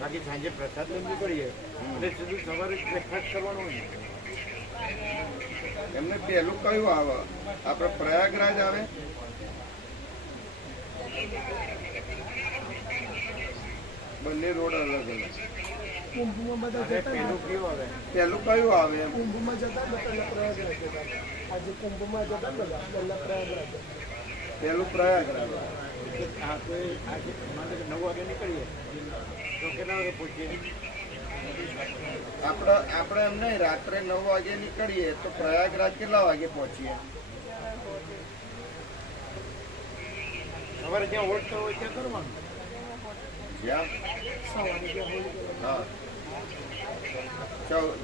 બાકી સાંજે પ્રસાદ લઈને નીકળીએ એટલે સીધું સવારે બ્રેકફાસ્ટ કરવાનું હોય. એમને પહેલું કયું આવે? આપણે પ્રયાગરાજ આવે, બંને રોડ અલગ અલગ. અરે પેલું કેવું આવે? પહેલું કયું આવે એમ? પહેલું પ્રયાગરાજ. હા તો આજે માનો કે 9 વાગે નીકળીએ તો કેટલા વાગે પહોંચીએ? આપણે એમ નહીં, રાત્રે 9 વાગે નીકળીએ તો પ્રયાગરાજ કેટલા વાગે પહોંચીએ? સવારે જ્યાં હોલ્ડ કરવો હોય ત્યાં કરવાનું. જ્યાં હા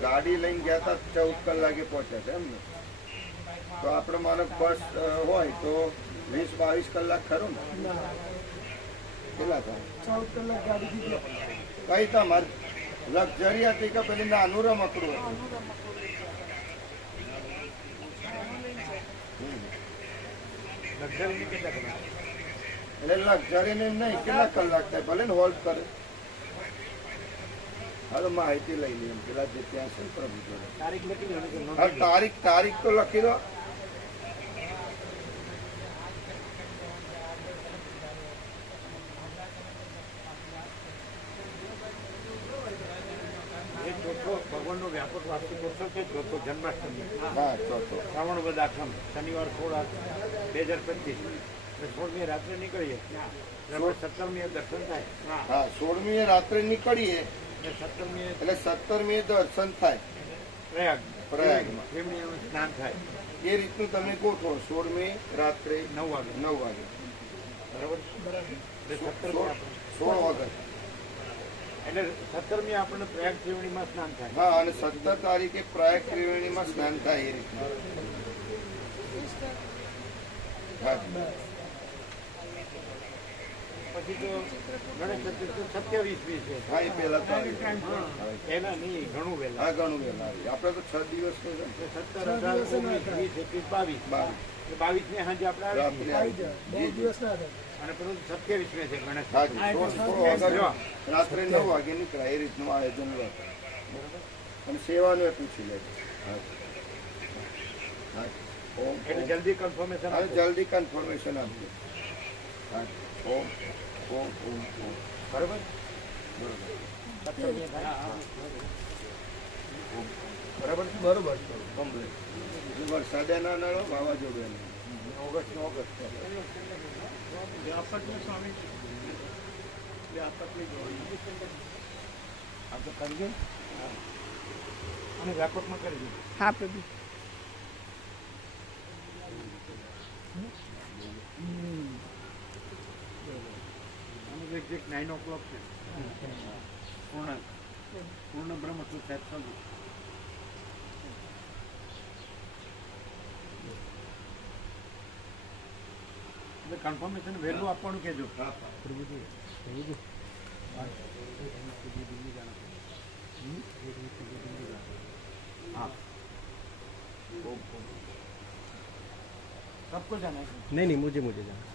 ગાડી લઈને ગયા હતા 14 કલાકે પહોંચ્યા છે એમ ને? તો આપણે માનો બસ હોય તો 20-22 કલાક ખરું ને? કેટલા થાય? 14 કલાક ગાડી કઈ તમારે લક્ઝરી હતી કે પેલી નાનું રમકડું હતું? લક્ઝરી કેટલા કલાક? એટલે લક્ઝરી ને નહીં, કેટલા કલાક થાય ભલે ને હોલ્ડ કરે. હાલો માહિતી લઈ લઈએ પેલા જે ત્યાં છે પ્રભુ જોડે. તારીખ લખી દો કે હા તારીખ તો લખી દો. એ ચોથો ભગવાનનો વ્યાપક વાર્ષિક ઉત્સવ છે, ચોથો જન્માષ્ટમી, હા ચોથો. શ્રાવણ વદ આઠમ, શનિવાર 16/8/2025. 16મી રાત્રે નીકળીએ, 17મી દર્શન થાય. હા 16મી રાત્રે નીકળીએ અને 17મી એટલે 17મી દર્શન થાય પ્રયાગમાં. એમની સ્નાન થાય એ રીતનું તમે ગોઠવો. 16મી રાત્રે 9 વાગે. 9 વાગે, બરાબર? એટલે 17મી 16 વાગે. એટલે 17મી આપણને પ્રયાગ ત્રિવેણીમાં સ્નાન થાય. હા અને 17 તારીખે પ્રયાગ ત્રિવેણીમાં સ્નાન થાય એ રીતનું. હા પછી તો ગણેશ ચતુર્થી 27મી છે. હા એ પહેલા તારીખ. પહેલા નહીં, ઘણું વહેલા. હા ઘણું વહેલા આવી. આપણે તો 6 દિવસ તો છે. 17, 18, 19, 20, 21, 22. 22 સાંજે આપણે આવી રાત્રે આવી જાય. અને પેલું 27મી છે ગણેશ હા ચતુર્થી. 16 વાગે રાત્રે 9 વાગે નીકળાય એ રીતનું આયોજન હોય. અને સેવાનું એ પૂછી લે. હા ઓમ એટલે જલ્દી કન્ફર્મેશન હા જલ્દી કન્ફર્મેશન આપજો. હા ઓમ ઓમ ઓમ ઓમ. બરાબર. બરાબર કમ્પ્લીટ. વરસાદે ના નડો, વાવાઝોડું નહીં. ઓગસ્ટ આ તો કરીએ અને વ્યાપકમાં કરી દઈએ. હા પ્રભુ. એક્ઝેક્ટ 9 o'clock છે. પૂર્ણ બ્રહ્મ શું સાહેબ ચાલુ. એટલે કન્ફર્મેશન વહેલું આપવાનું કહેજો. हाँ सबको जाना है? नहीं मुझे जाना